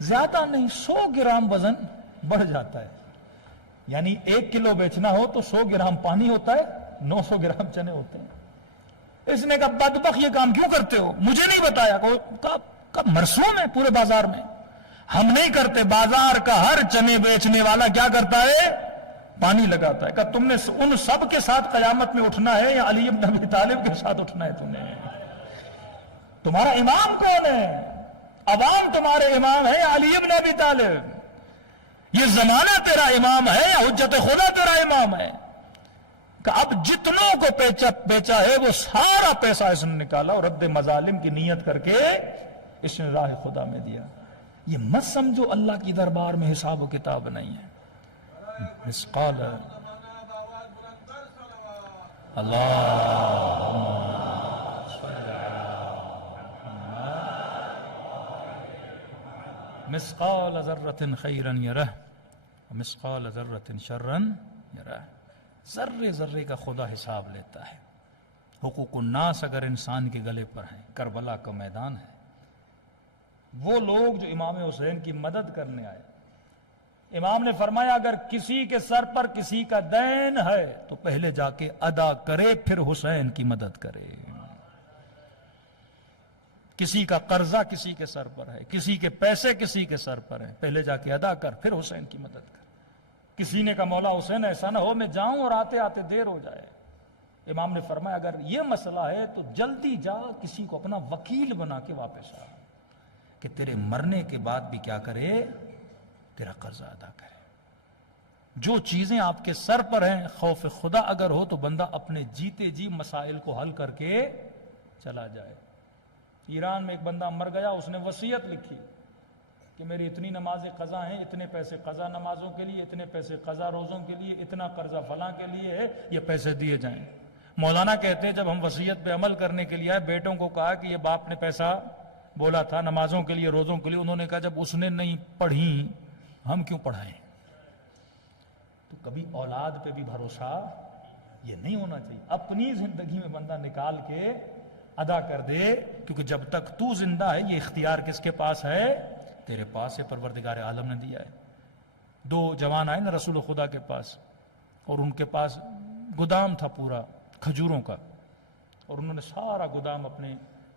زیادہ نہیں، 100 گرام وزن بڑھ جاتا ہے، یعنی 1 کلو بیچنا ہو تو 100 گرام پانی ہوتا ہے، 900 گرام چنے ہوتے ہیں۔ اس نے کہا بدبخت یہ کام کیوں کرتے ہو؟ مجھے نہیں بتایا۔ کہا مرسوم ہے پورے بازار میں، ہم نہیں کرتے، بازار کا ہر چنے بیچنے والا کیا کرتا ہے؟ پانی لگاتا ہے۔ کہا تم نے ان سب کے ساتھ قیامت میں اٹھنا ہے یا علی بن ابی طالب کے ساتھ اٹھنا ہے تمہیں؟ تمہارا امام کون ہے؟ عوام تمہارے امام ہے یا علی بن ابی طالب؟ یہ زمانہ تیرا امام ہے یا حجت خدا تیرا امام ہے؟ کہ اب جتنوں کو بیچا ہے وہ سارا پیسہ اس نے نکالا اور رد مظالم کی نیت کر کے اس نے راہ خدا میں دیا. یہ مت سمجھو اللہ کی دربار میں حساب و کتاب نہیں ہے. مسقال مسقال ذرۃ خیرا یرہ ومسقال ذرۃ شرا یرہ. ذرے ذرے کا خدا حساب لیتا ہے. حقوق الناس اگر انسان کے گلے پر ہیں، کربلا کا میدان ہے. وہ لوگ جو امام حسین کی مدد کرنے آئے، امام نے فرمایا اگر کسی کے سر پر کسی کا دین ہے تو پہلے جا کے ادا کرے، پھر حسین کی مدد کرے. کسی کا قرضہ کسی کے سر پر ہے، کسی کے پیسے کسی کے سر پر ہیں، پہلے جا کے ادا کر، پھر حسین کی مدد کر. کسی نے کہا مولا حسین ایسا نہ ہو میں جاؤں اور آتے آتے دیر ہو جائے. امام نے فرمایا اگر یہ مسئلہ ہے تو جلدی جا، کسی کو اپنا وکیل بنا کے واپس آ کہ تیرے مرنے کے بعد بھی کیا کرے، تیرا قرضہ ادا کرے. جو چیزیں آپ کے سر پر ہیں، خوف خدا اگر ہو تو بندہ اپنے جیتے جی مسائل کو حل کر کے چلا جائے. ایران میں ایک بندہ مر گیا، اس نے وصیت لکھی کہ میری اتنی نمازیں قضا ہیں، اتنے پیسے قضا نمازوں کے لیے، اتنے پیسے قضا روزوں کے لیے، اتنا قرضہ فلاں کے لیے ہے، یہ پیسے دیے جائیں. مولانا کہتے ہیں جب ہم وصیت پہ عمل کرنے کے لیے آئے، بیٹوں کو کہا کہ یہ باپ نے پیسہ بولا تھا نمازوں کے لیے روزوں کے لیے، انہوں نے کہا جب اس نے نہیں پڑھی ہم کیوں پڑھائیں. تو کبھی اولاد پہ بھی بھروسہ یہ نہیں ہونا چاہیے. اپنی زندگی میں بندہ نکال کے ادا کر دے، کیونکہ جب تک تو زندہ ہے یہ اختیار کس کے پاس ہے، تیرے پاس ہے، پروردگار عالم نے دیا ہے. 2 جوان آئے نا رسول خدا کے پاس، اور ان کے پاس گودام تھا پورا کھجوروں کا، اور انہوں نے سارا گودام اپنے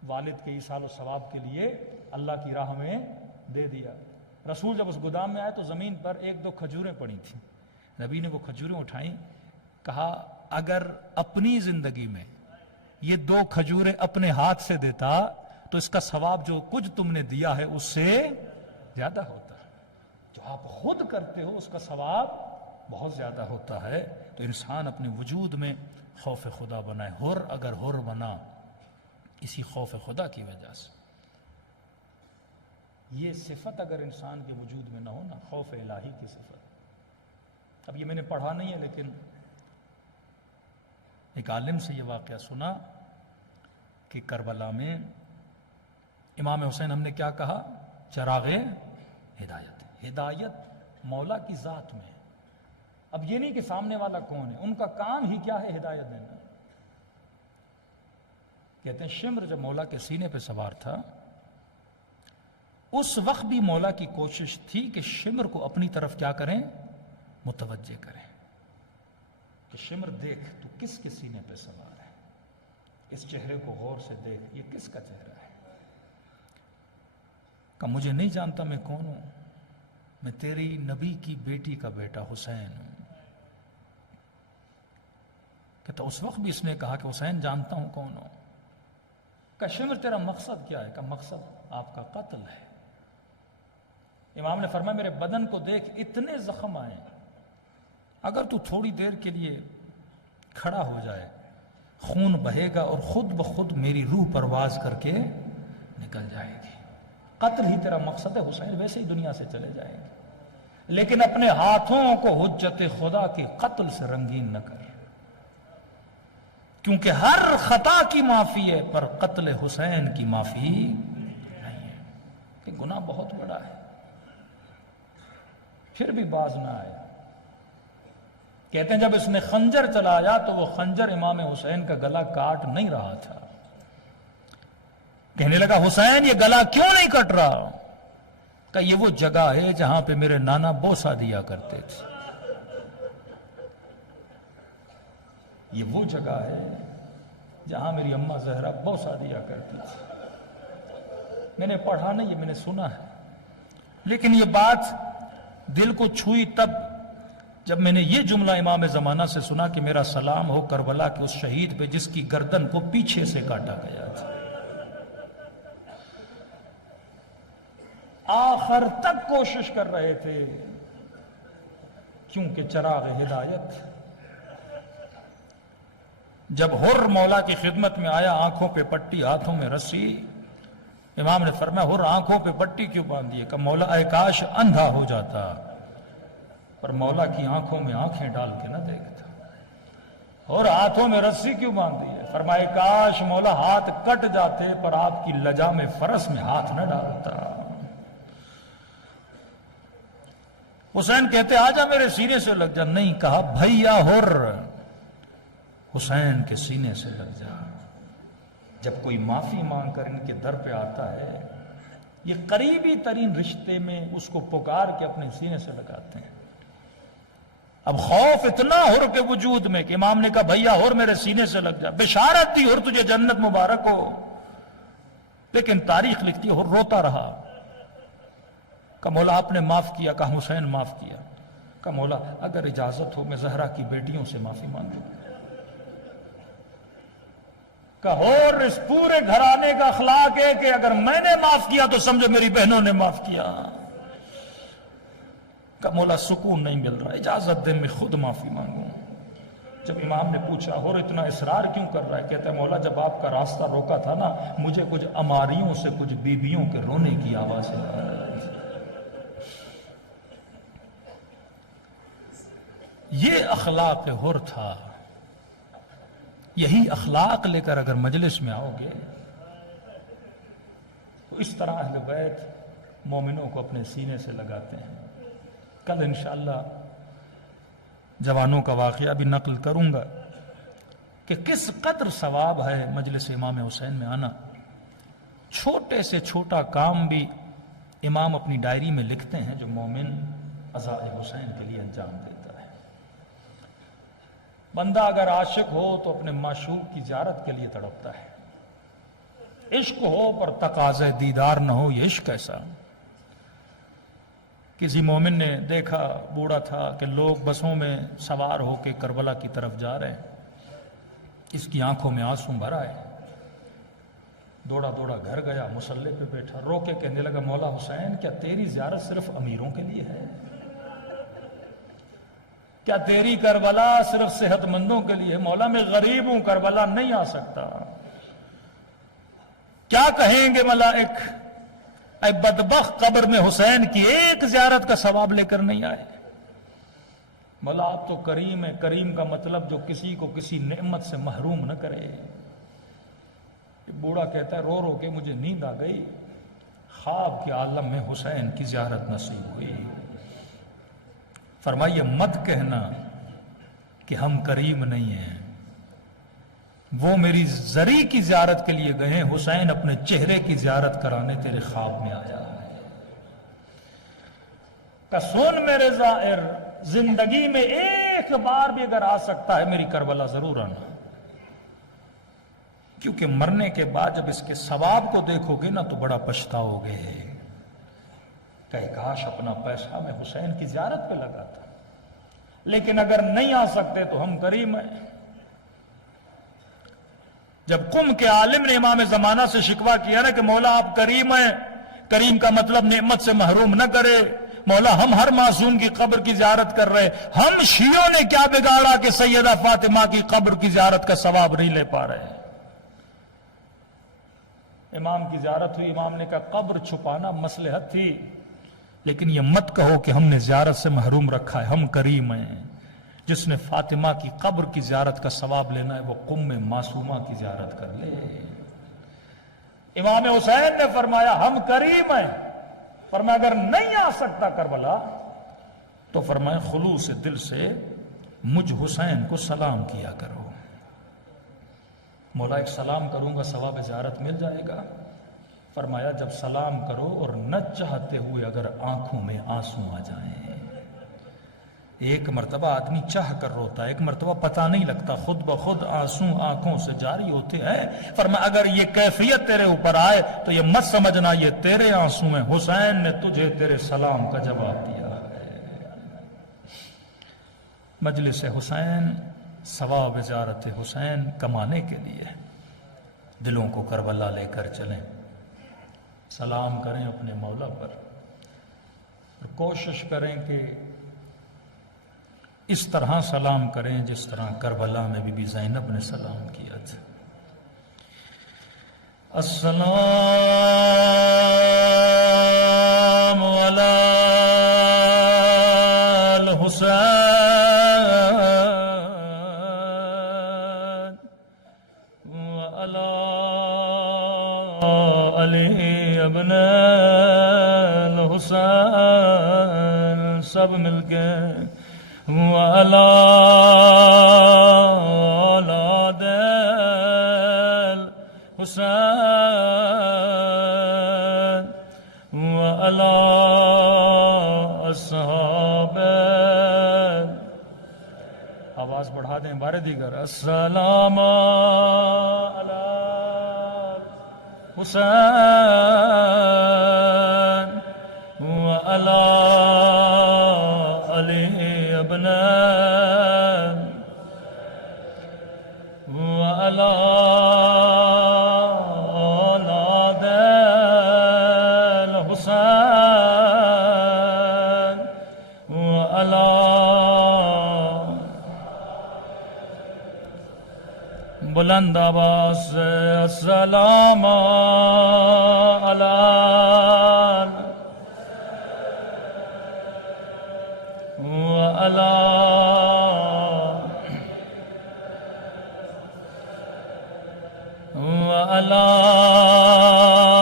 والد کے ایصال و ثواب کے لیے اللہ کی راہ میں دے دیا. رسول جب اس گودام میں آئے تو زمین پر 1-2 کھجوریں پڑی تھیں. نبی نے وہ کھجوریں اٹھائیں، کہا اگر اپنی زندگی میں یہ 2 کھجوریں اپنے ہاتھ سے دیتا تو اس کا ثواب جو کچھ تم نے دیا ہے اس سے زیادہ ہوتا. جو آپ خود کرتے ہو اس کا ثواب بہت زیادہ ہوتا ہے. تو انسان اپنے وجود میں خوف خدا بنائے. حر اگر حر بنا اسی خوف خدا کی وجہ سے. یہ صفت اگر انسان کے وجود میں نہ ہو نا، خوف الہی کی صفت. اب یہ میں نے پڑھا نہیں ہے لیکن ایک عالم سے یہ واقعہ سنا کہ کربلا میں امام حسین ہم نے کیا کہا، چراغ ہدایت. ہدایت مولا کی ذات میں ہے. اب یہ نہیں کہ سامنے والا کون ہے، ان کا کام ہی کیا ہے، ہدایت دینا. کہتے ہیں شمر جب مولا کے سینے پہ سوار تھا اس وقت بھی مولا کی کوشش تھی کہ شمر کو اپنی طرف کیا کریں، متوجہ کریں کہ شمر دیکھ تو کس کے سینے پہ سوار ہے، اس چہرے کو غور سے دیکھ، یہ کس کا چہرہ ہے. کہ مجھے نہیں جانتا میں کون ہوں، میں تیری نبی کی بیٹی کا بیٹا حسین ہوں. کہتا اس وقت بھی اس نے کہا کہ حسین جانتا ہوں کون ہوں. کہ شمر تیرا مقصد کیا ہے؟ کہ مقصد آپ کا قتل ہے. امام نے فرمایا میرے بدن کو دیکھ اتنے زخم آئے، اگر تو تھوڑی دیر کے لیے کھڑا ہو جائے خون بہے گا اور خود بخود میری روح پرواز کر کے نکل جائے گی. قتل ہی تیرا مقصد ہے حسین، ویسے ہی دنیا سے چلے جائیں گے، لیکن اپنے ہاتھوں کو حجت خدا کے قتل سے رنگین نہ کر، کیونکہ ہر خطا کی معافی ہے پر قتل حسین کی معافی نہیں ہے. کہ گناہ بہت بڑا ہے. پھر بھی باز نہ آیا. کہتے ہیں جب اس نے خنجر چلایا تو وہ خنجر امام حسین کا گلا کاٹ نہیں رہا تھا. کہنے لگا حسین یہ گلا کیوں نہیں کٹ رہا؟ کہ یہ وہ جگہ ہے جہاں پہ میرے نانا بوسہ دیا کرتے تھے. یہ وہ جگہ ہے جہاں میری اماں زہرا بوسہ دیا کرتی تھی. میں نے پڑھا نہیں، یہ میں نے سنا ہے، لیکن یہ بات دل کو چھوئی تب جب میں نے یہ جملہ امام زمانہ سے سنا کہ میرا سلام ہو کربلا کے اس شہید پہ جس کی گردن کو پیچھے سے کاٹا گیا تھا. آخر تک کوشش کر رہے تھے کیونکہ چراغ ہدایت جب حر مولا کی خدمت میں آیا، آنکھوں پہ پٹی ہاتھوں میں رسی، امام نے فرمایا حر آنکھوں پہ پٹی کیوں باندھی ہے؟ کہ مولا اے کاش اندھا ہو جاتا، پر مولا کی آنکھوں میں آنکھیں ڈال کے نہ دیکھتا۔ اور ہاتھوں میں رسی کیوں باندھی ہے؟ فرمائے کاش مولا ہاتھ کٹ جاتے پر آپ کی لجام فرس میں ہاتھ نہ ڈالتا۔ حسین کہتے آجا میرے سینے سے لگ جا، نہیں، کہا بھیا حر حسین کے سینے سے لگ جا۔ جب کوئی معافی مانگ کر ان کے در پہ آتا ہے، یہ قریبی ترین رشتے میں اس کو پکار کے اپنے سینے سے لگاتے ہیں۔ اب خوف اتنا حر کے وجود میں کہ امام نے کہا بھیا حر میرے سینے سے لگ جا، بشارت تھی حر تجھے جنت مبارک ہو، لیکن تاریخ لکھتی ہے حر روتا رہا۔ کہ مولا آپ نے معاف کیا؟ کہ حسین معاف کیا۔ کہ مولا اگر اجازت ہو میں زہرا کی بیٹیوں سے معافی مانگوں۔ کہ حر اس پورے گھرانے کا اخلاق ہے کہ اگر میں نے معاف کیا تو سمجھو میری بہنوں نے معاف کیا۔ کہ مولا سکون نہیں مل رہا، اجازت دے میں خود معافی مانگوں۔ جب امام نے پوچھا حر اتنا اصرار کیوں کر رہا ہے؟ کہتا ہے مولا جب آپ کا راستہ روکا تھا نا، مجھے کچھ اماریوں سے کچھ بیبیوں کے رونے کی آواز آ رہی تھی۔ یہ اخلاق حر تھا۔ یہی اخلاق لے کر اگر مجلس میں آؤ گے تو اس طرح اہل بیت مومنوں کو اپنے سینے سے لگاتے ہیں۔ کل انشاءاللہ جوانوں کا واقعہ بھی نقل کروں گا کہ کس قدر ثواب ہے مجلس امام حسین میں آنا۔ چھوٹے سے چھوٹا کام بھی امام اپنی ڈائری میں لکھتے ہیں جو مومن عزاء حسین کے لیے انجام دیتا ہے۔ بندہ اگر عاشق ہو تو اپنے معشوق کی زیارت کے لیے تڑپتا ہے۔ عشق ہو پر تقاضے دیدار نہ ہو، یہ عشق ایسا۔ کسی مومن نے دیکھا، بوڑھا تھا، کہ لوگ بسوں میں سوار ہو کے کربلا کی طرف جا رہے ہیں۔ اس کی آنکھوں میں آنسو بھر آئے، دوڑا دوڑا گھر گیا، مصلی پہ بیٹھا، رو کے کہنے لگا مولا حسین کیا تیری زیارت صرف امیروں کے لیے ہے؟ کیا تیری کربلا صرف صحت مندوں کے لیے ہے؟ مولا میں غریب ہوں، کربلا نہیں آ سکتا۔ کیا کہیں گے ملائک، اے بدبخت قبر میں حسین کی ایک زیارت کا ثواب لے کر نہیں آئے۔ مولا آپ تو کریم ہے، کریم کا مطلب جو کسی کو کسی نعمت سے محروم نہ کرے۔ بوڑھا کہتا ہے رو رو کے مجھے نیند آ گئی، خواب کے عالم میں حسین کی زیارت نصیب ہوئی۔ فرمائیے مت کہنا کہ ہم کریم نہیں ہیں، وہ میری زری کی زیارت کے لیے گئے، حسین اپنے چہرے کی زیارت کرانے تیرے خواب میں آیا ہے۔ کہ سن میرے زائر، زندگی میں ایک بار بھی اگر آ سکتا ہے میری کربلا ضرور آنا، کیونکہ مرنے کے بعد جب اس کے ثواب کو دیکھو گے نا تو بڑا پچھتاؤ گے کہ کاش اپنا پیسہ میں حسین کی زیارت پہ لگاتا۔ لیکن اگر نہیں آ سکتے تو ہم کریم ہیں۔ جب قم کے عالم نے امام زمانہ سے شکوہ کیا نا کہ مولا آپ کریم ہیں، کریم کا مطلب نعمت سے محروم نہ کرے، مولا ہم ہر معصوم کی قبر کی زیارت کر رہے، ہم شیعوں نے کیا بگاڑا کہ سیدہ فاطمہ کی قبر کی زیارت کا ثواب نہیں لے پا رہے؟ امام کی زیارت ہوئی، امام نے کہا قبر چھپانا مصلحت تھی، لیکن یہ مت کہو کہ ہم نے زیارت سے محروم رکھا ہے، ہم کریم ہیں۔ جس نے فاطمہ کی قبر کی زیارت کا ثواب لینا ہے وہ قم میں معصومہ کی زیارت کر لے۔ امام حسین نے فرمایا ہم کریم ہیں، فرمایا اگر نہیں آ سکتا کربلا تو فرمایا خلوص دل سے مجھ حسین کو سلام کیا کرو۔ مولا ایک سلام کروں گا ثواب زیارت مل جائے گا؟ فرمایا جب سلام کرو اور نہ چاہتے ہوئے اگر آنکھوں میں آنسو آ جائیں۔ ایک مرتبہ آدمی چاہ کر روتا ہے، ایک مرتبہ پتہ نہیں لگتا، خود بخود آنسو آنکھوں سے جاری ہوتے ہیں۔ فرمایا اگر یہ کیفیت تیرے اوپر آئے تو یہ مت سمجھنا یہ تیرے آنسو ہیں، حسین نے تجھے تیرے سلام کا جواب دیا ہے۔ مجلس حسین، ثواب زیارت حسین کمانے کے لیے دلوں کو کربلا لے کر چلیں، سلام کریں اپنے مولا پر، اور کوشش کریں کہ اس طرح سلام کریں جس طرح کربلا میں بی بی زینب نے سلام کیا تھا. السلام علی الحسین وعلی علی ابن الحسین سب مل کے وعلی اولاد الحسین وعلی اصحاب. آواز بڑھا دیں بارے دیگر. السلام علی حسین وعلی علی ابن وعلی اولاد الحسین وعلی. بلند آواز سے السلام علی وعلی وعلی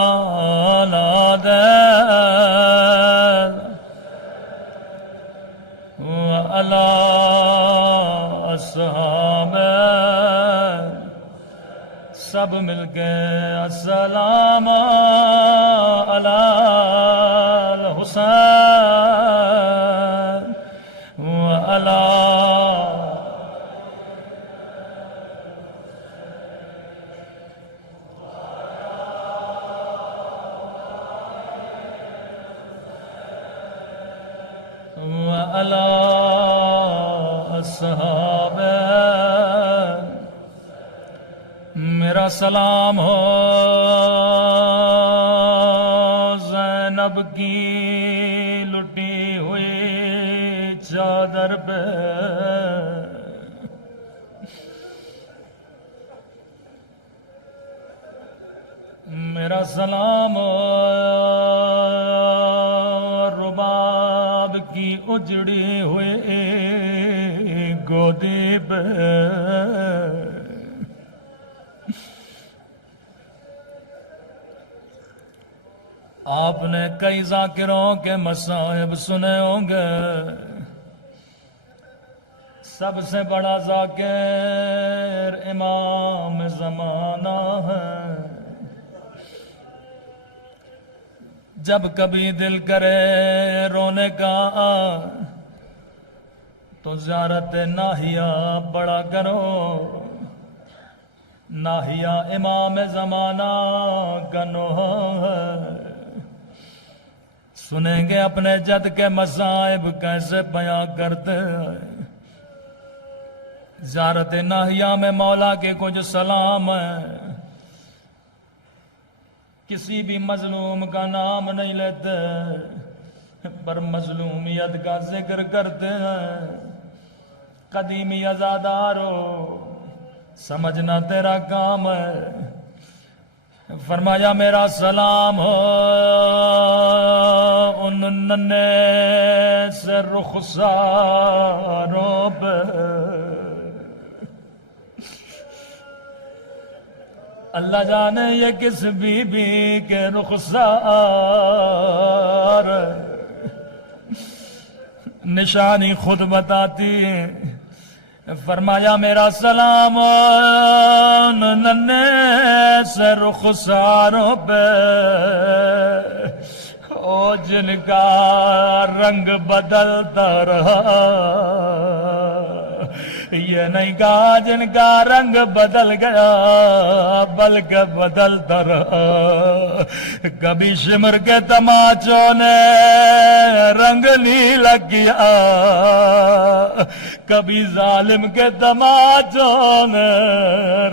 اولاد وعلی اصحاب. سب مل کے السلام علی الحسین وعلی وعلی اصحاب. میرا سلام ہو زینب کی لٹی ہوئی چادر پہ. میرا سلام ہو رباب کی اجڑی ہوئی گودی پہ. آپ نے کئی ذاکروں کے مصائب سنے ہوں گے. سب سے بڑا ذاکر امام زمانہ ہے. جب کبھی دل کرے رونے کا تو زیارت ناہیہ بڑا کرو. ناہیہ امام زمانہ کا نوحہ ہے. سنیں گے اپنے جد کے مصائب کیسے بیان کرتے ہیں. زیارت ناہیہ میں مولا کے کچھ سلام ہے. کسی بھی مظلوم کا نام نہیں لیتے پر مظلومیت کا ذکر کرتے ہیں. قدیمی ازادارو سمجھنا تیرا کام ہے. فرمایا میرا سلام ہو ان ننے سے رخساروں پہ. اللہ جانے یہ کس بی بی کے رخسار نشانی خود بتاتی ہے. فرمایا میرا سلام ننے سے رخساروں پہ او جن کا رنگ بدلتا رہا. یہ نہیں کہا جن کا رنگ بدل گیا بلکہ بدلتا رہا. کبھی شمر کے تماچوں نے رنگ نیلا کیا کبھی ظالم کے تماچوں نے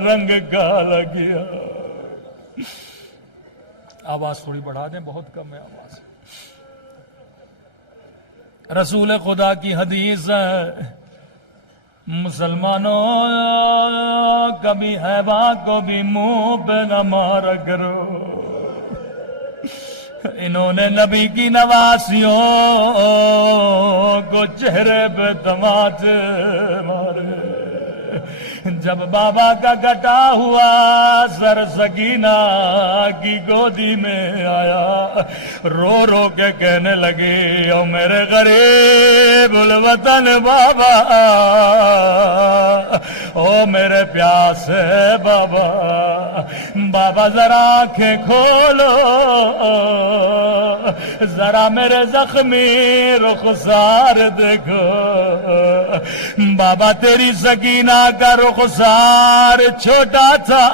رنگ کالا کیا. آواز تھوڑی بڑھا دیں بہت کم ہے آواز. رسول خدا کی حدیث ہے مسلمانوں کبھی حیوا کو بھی منہ پہ نہ مارا کرو، انہوں نے نبی کی نواسیوں کو چہرے پہ تماچے مارے۔ جب بابا کا کٹا ہوا سر سکینہ کی گودی میں آیا، رو رو کے کہنے لگے او میرے غریب الوطن بابا، او میرے پیاسے بابا، بابا ذرا آنکھیں کھولو، ذرا میرے زخمی رخسار دیکھو۔ بابا تیری سکینہ کا رخسار چھوٹا تھا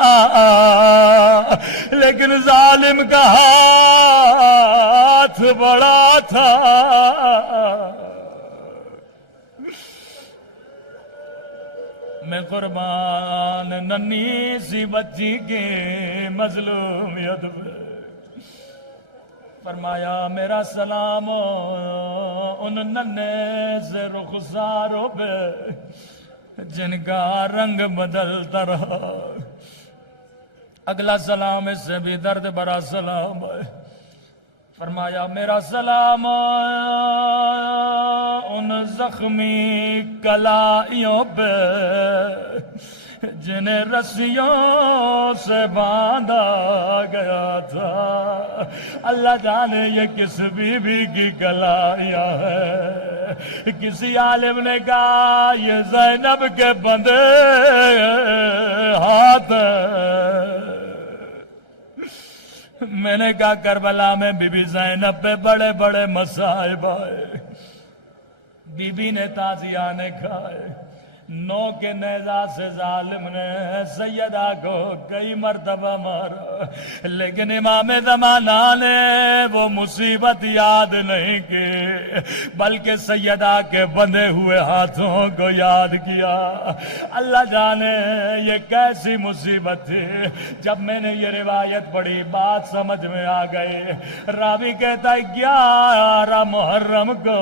لیکن ظالم کا ہاتھ بڑا تھا۔ میں قربان ننھی سی بچی کی مظلومیت پہ، فرمایا میرا سلام ان ننھے سے رخساروں پہ جن کا رنگ بدلتا رہا۔ اگلا سلام اس سے بھی درد بھرا سلام ہے، فرمایا میرا سلام ان زخمی کلائیوں پہ جنہیں رسیوں سے باندھا گیا تھا۔ اللہ جانے یہ کس بی بی کی کلائیاں ہے۔ کسی عالم نے کہا یہ زینب کے بندے ہاتھ ہیں۔ میں نے کہا کربلا میں بی بی زینب پہ بڑے بڑے مصائب آئے، بی بی نے تازیانے کھائے، نو کے نیزہ سے ظالم نے سیدہ کو کئی مرتبہ مارا، لیکن امام زمانہ نے وہ مصیبت یاد نہیں کی بلکہ سیدہ کے بندھے ہوئے ہاتھوں کو یاد کیا۔ اللہ جانے یہ کیسی مصیبت تھی۔ جب میں نے یہ روایت پڑھی بات سمجھ میں آ گئی۔ راوی کہتا ہے 11 محرم کو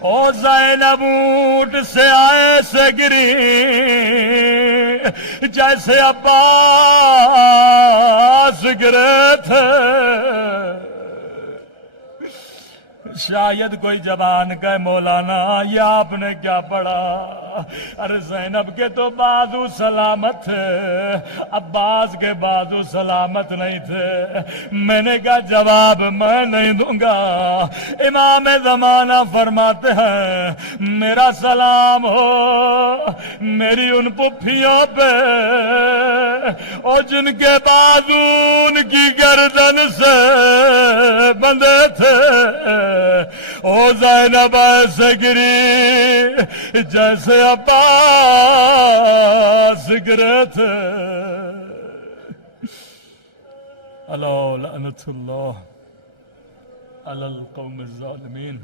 او زینب اونٹ سے آئے سے گری جیسے عباس گرے تھے۔ شاید کوئی زبان کا مولانا یہ آپ نے کیا پڑھا؟ ارے زینب کے تو بازو سلامت تھے، عباس کے بازو سلامت نہیں تھے۔ میں نے کہا جواب میں نہیں دوں گا۔ امام زمانہ فرماتے ہیں میرا سلام ہو میری ان پھپھیوں پہ اور جن کے بازو ان کی گردن سے بندھے تھے۔ او زینب ایسے گری جیسے عباس گرے تھے۔ الا لعنت اللہ علی القوم الظالمین۔